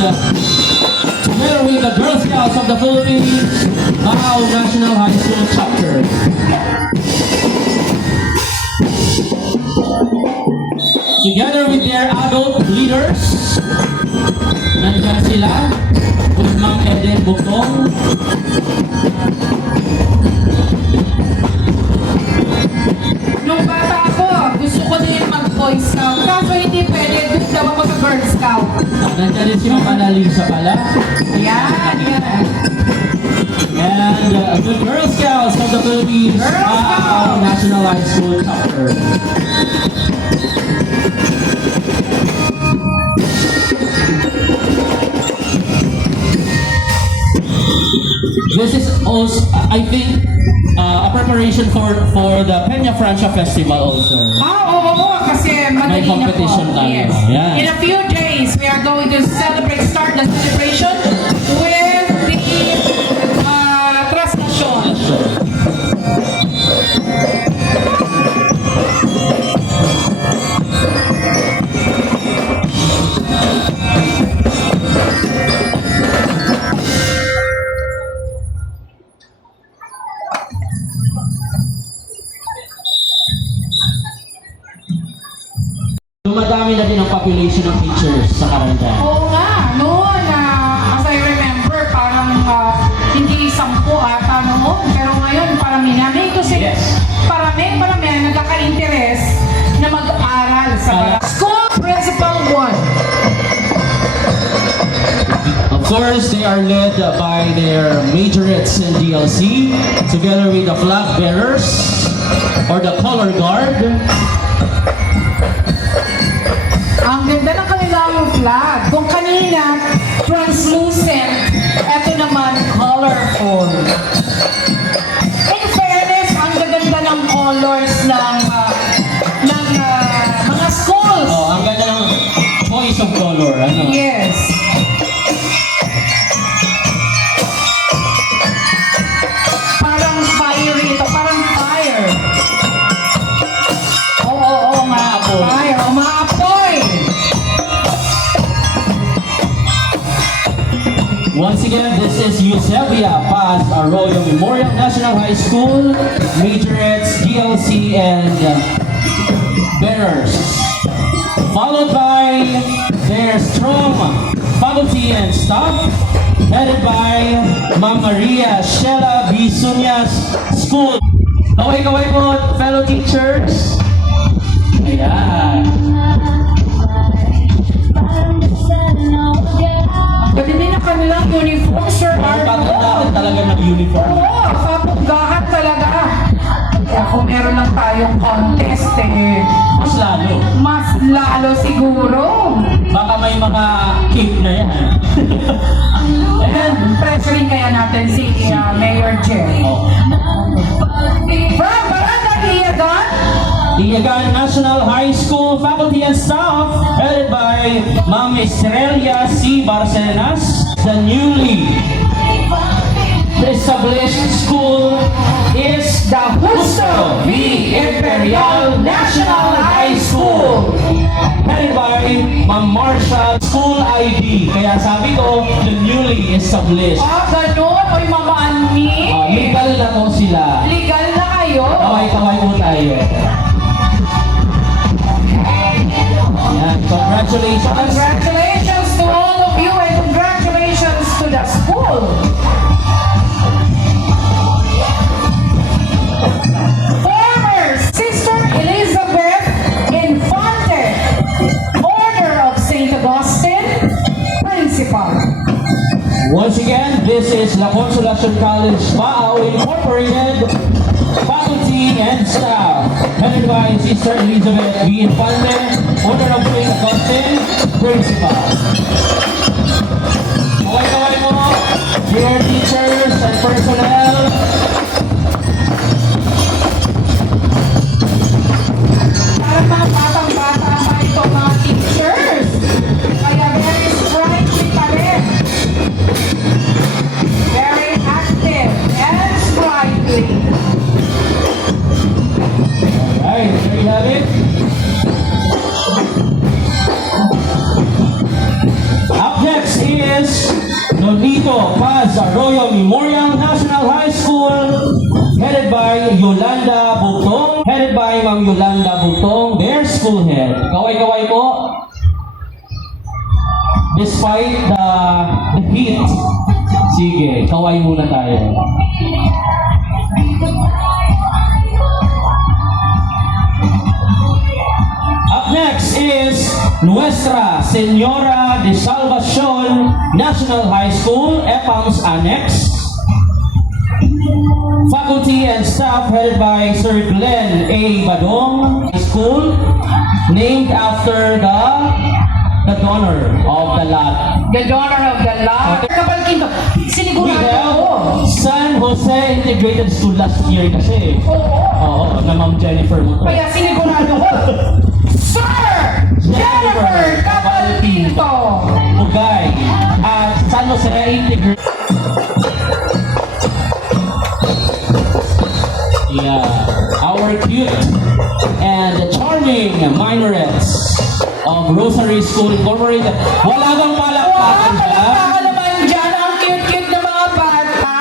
together with the Girl Scouts of the Philippines, Bao National High School Chapter. Together with their adult leaders, nandiyan sila, with Ma'am Eden Bukong, Nung bata ako, gusto ko din mag-Boy Scout. Kaso hindi pwede, doon daw ako sa Girl Scout. nandiyan din si Ma'am Annalisa pala. Yan, yan. And the Girl Scouts of the Philippines, Girl Scouts! Bao National High School Chapter. This is also, I think, a preparation for the Peña Francia Festival also. Oo, kasi madali na po. competition tayo. Yes. Yan. In a few days, we are going to start the celebration with the Trastasyon. Dumadami na din ang population ng teachers sa Karandan. Oo nga, noon, as I remember, parang hindi 10 ata noon. Pero ngayon, parami na. May kasi Yes. parami na nagkaka-interes na mag-aral sa School Principal 1. Of course, they are led by their majorettes in DLC, together with the flag bearers or the color guard. Ang ganda ng kanilang flag. Kung kanina, translucent, eto naman, colorful. In fairness, ang gaganda ng colors ng mga schools. Oh, ang ganda ng choice of color. Ano? Yes. Parang fiery ito, parang fire. Oo, nga, Maapoy. fire. Maapoy. Once again, this is Eusebia Paz Arroyo Memorial National High School, majorettes, DLC, and bearers. Followed by their strong faculty and staff, headed by Ma'am Maria Shela B. Sunyas School. Kaway-kaway po, fellow teachers. Ayan. Pwede din ang kanilang uniform, Sir Arno. Tatandaan talaga ng uniform. Oo, kapuggahan talaga. Kaya kung meron lang tayong contest, Mas lalo. mas lalo siguro. Baka may mga cake na yan. And pressuring kaya natin si Mayor Jerry. Oh. From Barangay Iyagan, Iyagan National High School faculty and staff, headed by Ma'am Estrella C. Barcenas, the newly established school is the Justo V. Imperial National High School. headed by Ma'am Marshall School ID. Kaya sabi ko, the newly established. Ganun, oy Mama Annie. Legal na po sila. Legal na kayo. Kaway-kaway po tayo. Ayan, congratulations. Congratulations to all of you and congratulations to the school. Former Sister Elizabeth Infante, Order of St. Augustine, Principal. Once again, this is La Consolacion College Bao Incorporated, faculty and staff, headed by Sister Elizabeth B. Infante, Order of St. Augustine, Principal. Kaway-kaway mo, dear teachers and personnel. Parang mga batang-bata pa ito mga teachers. Kaya very sprightly pa rin. Very active and sprightly. Alright, there you have it. Up next is Nonito Paz Arroyo Memorial National High School, headed by Yolanda Butong, headed by Ma'am Yolanda Butong, their school head. Kaway-kaway po. Despite the heat, sige, kaway muna tayo. Up next is Nuestra Señora de Salvacion National High School, EPAMS Annex. Faculty and staff headed by Sir Glenn A. Badong School, named after the donor of the lot. The donor of the lot. Kapal Quinto, We sinigurado ko. have San Jose Integrated School last year kasi. Oo. Oo, na Ma'am Jennifer mo. Kaya sinigurado ko. Sir Jennifer Kapal Quinto. Bugay at San Jose Integrated. Yeah, our cute and charming minorettes of Rosary School Incorporated. Wala bang palakpakan Wow, dyan? baka naman dyan ang cute-cute na mga bata.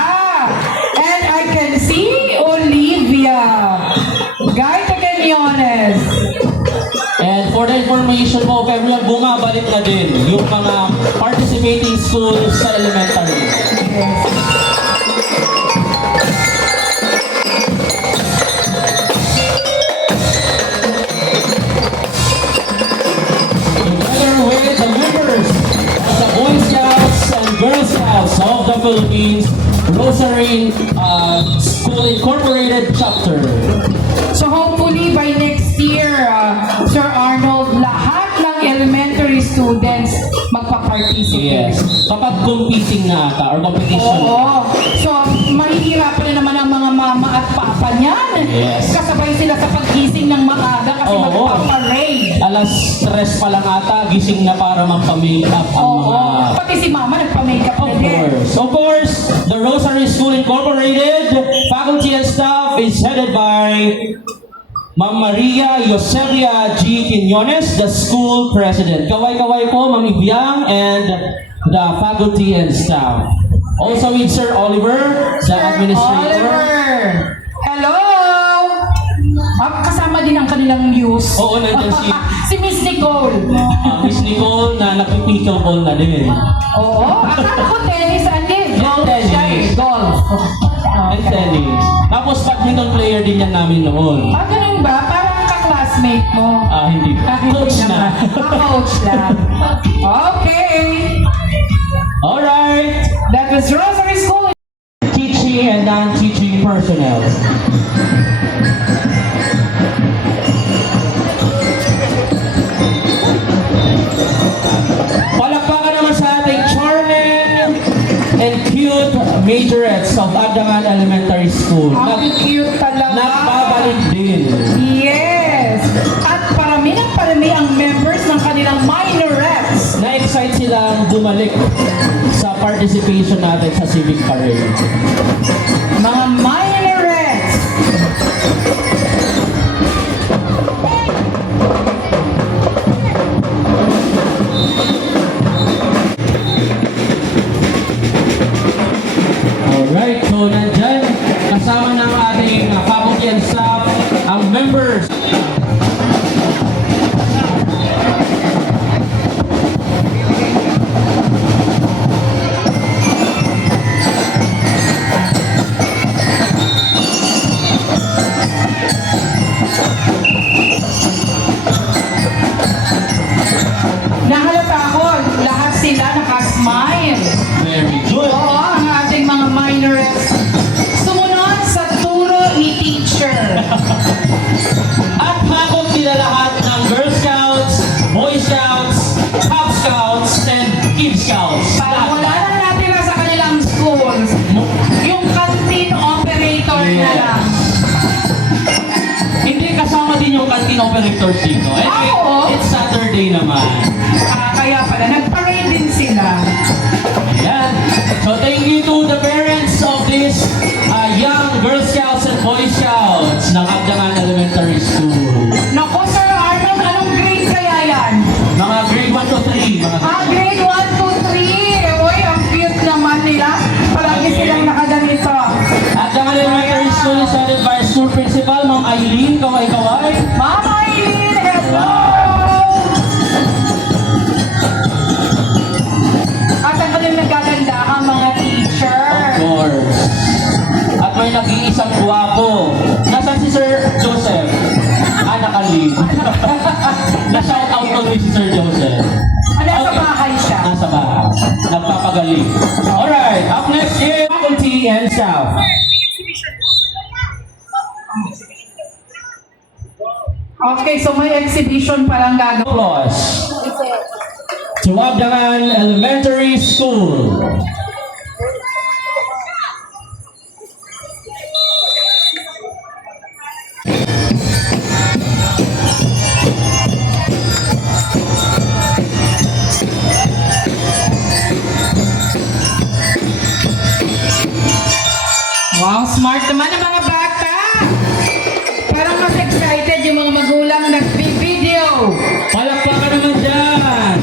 And I can see Olivia. Guy Tacanyones. And for the information mo of everyone, bumabalik na din yung mga participating schools sa elementary. Together with the members of the Boy Scouts and Girl Scouts of the Philippines, Rosary School Incorporated Chapter. So hopefully by next year, Sir Arnold, lahat ng elementary students magpa-participate. Yes. Kapag competing na ata or competition. Oo. So, mahihirapan na naman ang mga mama at papa niyan. Yes. Kasabay sila sa paggising ng maaga kasi Oo. magpaparade. Alas 3 pa lang ata, gising na para magpa-makeup ang Oo. mga... Pati si mama nagpa-makeup na din. Of course, the Rosary School Incorporated faculty and staff is headed by Ma'am Maria Yoselia G. Quinones, the school president. Kaway-kaway po, Ma'am Ibiang, and the faculty and staff. Also with Sir Oliver, the Sir administrator. Oliver! Hello! Kasama din ang kanilang muse. Oo, nandiyan si Si Miss Nicole. Miss Nicole na nagpipickleball na din. Oo. Akala ko tennis din. Golf tennis. siya eh. Golf. And tennis. Tapos badminton player din yan namin noon. Ganun ba? Parang ka-classmate mo. Hindi. Coach na. Coach lang. Okay. Alright. That was Rosary School. Teaching and non-teaching personnel. Palakpakan naman sa ating charming and cute majorettes of Agdangan Elementary School. Ang cute talaga. Nagbabalik din. Yes. At parami ng parami ang members ng kanilang minorettes. Na-excite silang bumalik sa participation natin sa Civic Parade. Mga minorettes. Alright, so nandyan, kasama ng ating faculty and staff, ang members. Nahalata ako, lahat sila nakasmile. Very good. Oo, ang ating mga minorettes. Sumunod sa turo ni teacher. At hakot nila lahat ng Girl Scouts, Boy Scouts, Cub Scouts, and Kid Scouts. Para wala na magiging operators dito. Anyway, Oo. it's Saturday naman. Kaya pala, nag-parade din sila. Ayan. So thank you to the parents of these young Girl Scouts and Boy Scouts ng Abdangan Elementary School. Naku, Sir Arnold, anong grade kaya yan? Mga grade 1 to 3. Mga Grade 1 to 3. Uy, ang cute naman nila. Palagi silang nakaganito. Abdangan Elementary School is headed by School Principal, Ma'am Eileen Kaway-Kaway. Mama Eileen, hello! At ang kanilang nagaganda ang mga teacher. Of course. At may nag-iisang guwapo. Nasaan si Sir Joseph? Nakalive. Na-shout out tuloy si Sir Joseph. Nasa bahay siya. Nasa bahay. Nagpapagaling. Alright, up next is faculty and staff. Okay, so may exhibition palang gagawin. Applause to Abdangan Elementary School. Wow, smart naman ang mga bata! Parang mas excited yung mga magulang nag-video. Palakpakan naman dyan!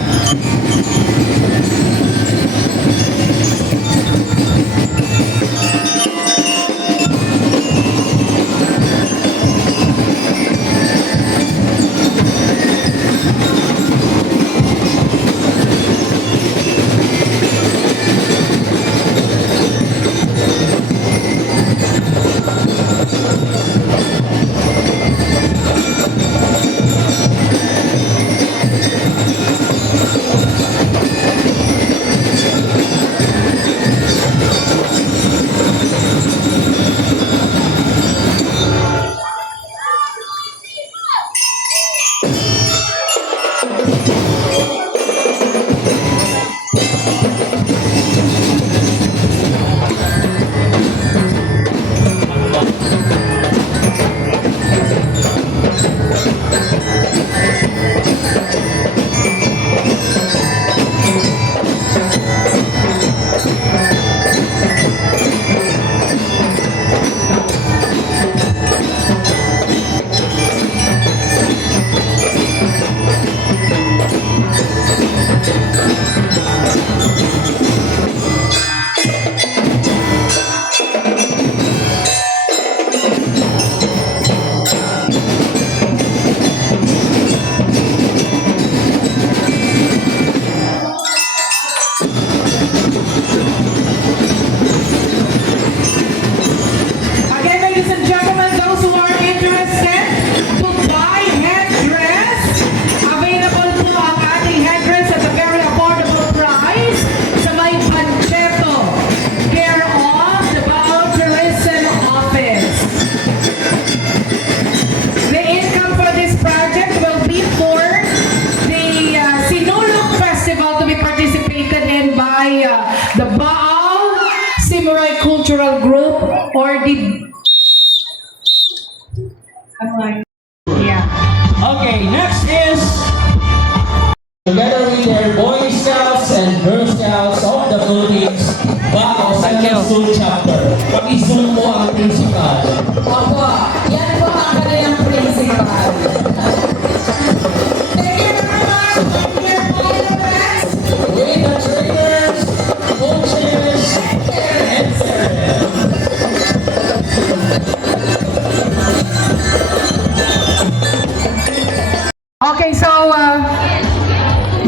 Again, ladies and gentlemen, those who are interested to buy headdress, available po ang ating headdress at a very affordable price sa may Pancheto, care of the Bao Tourism Office. The income for this project will be for the Sinulog Festival to be participated in by the Bao Samurai Cultural Group or the Okay, next is together with their Boy Scouts and Girl Scouts of the Philippines, Bao Central School Chapter. Pag-zoom mo ang principal. Opo, yan po ang kanilang principal. Thank you very much. I'm here for the rest. With the trainers, coaches, and parents. Okay, so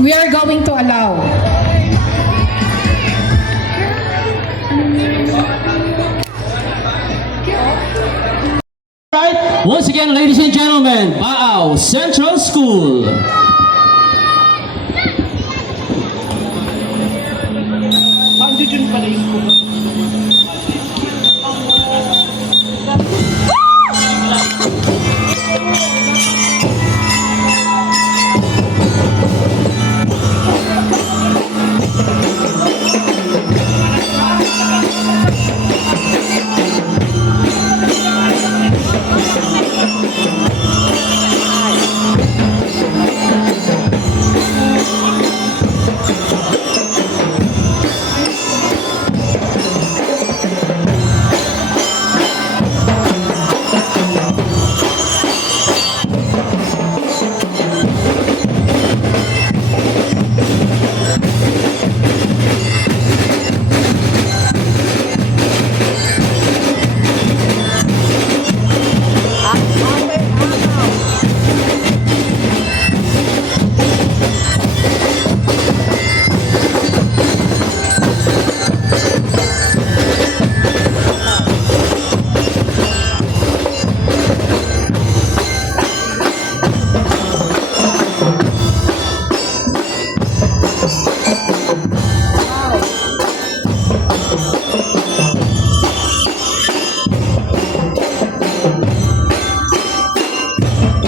we are going to allow. Right, once again, ladies and gentlemen, Bao Central School. Thank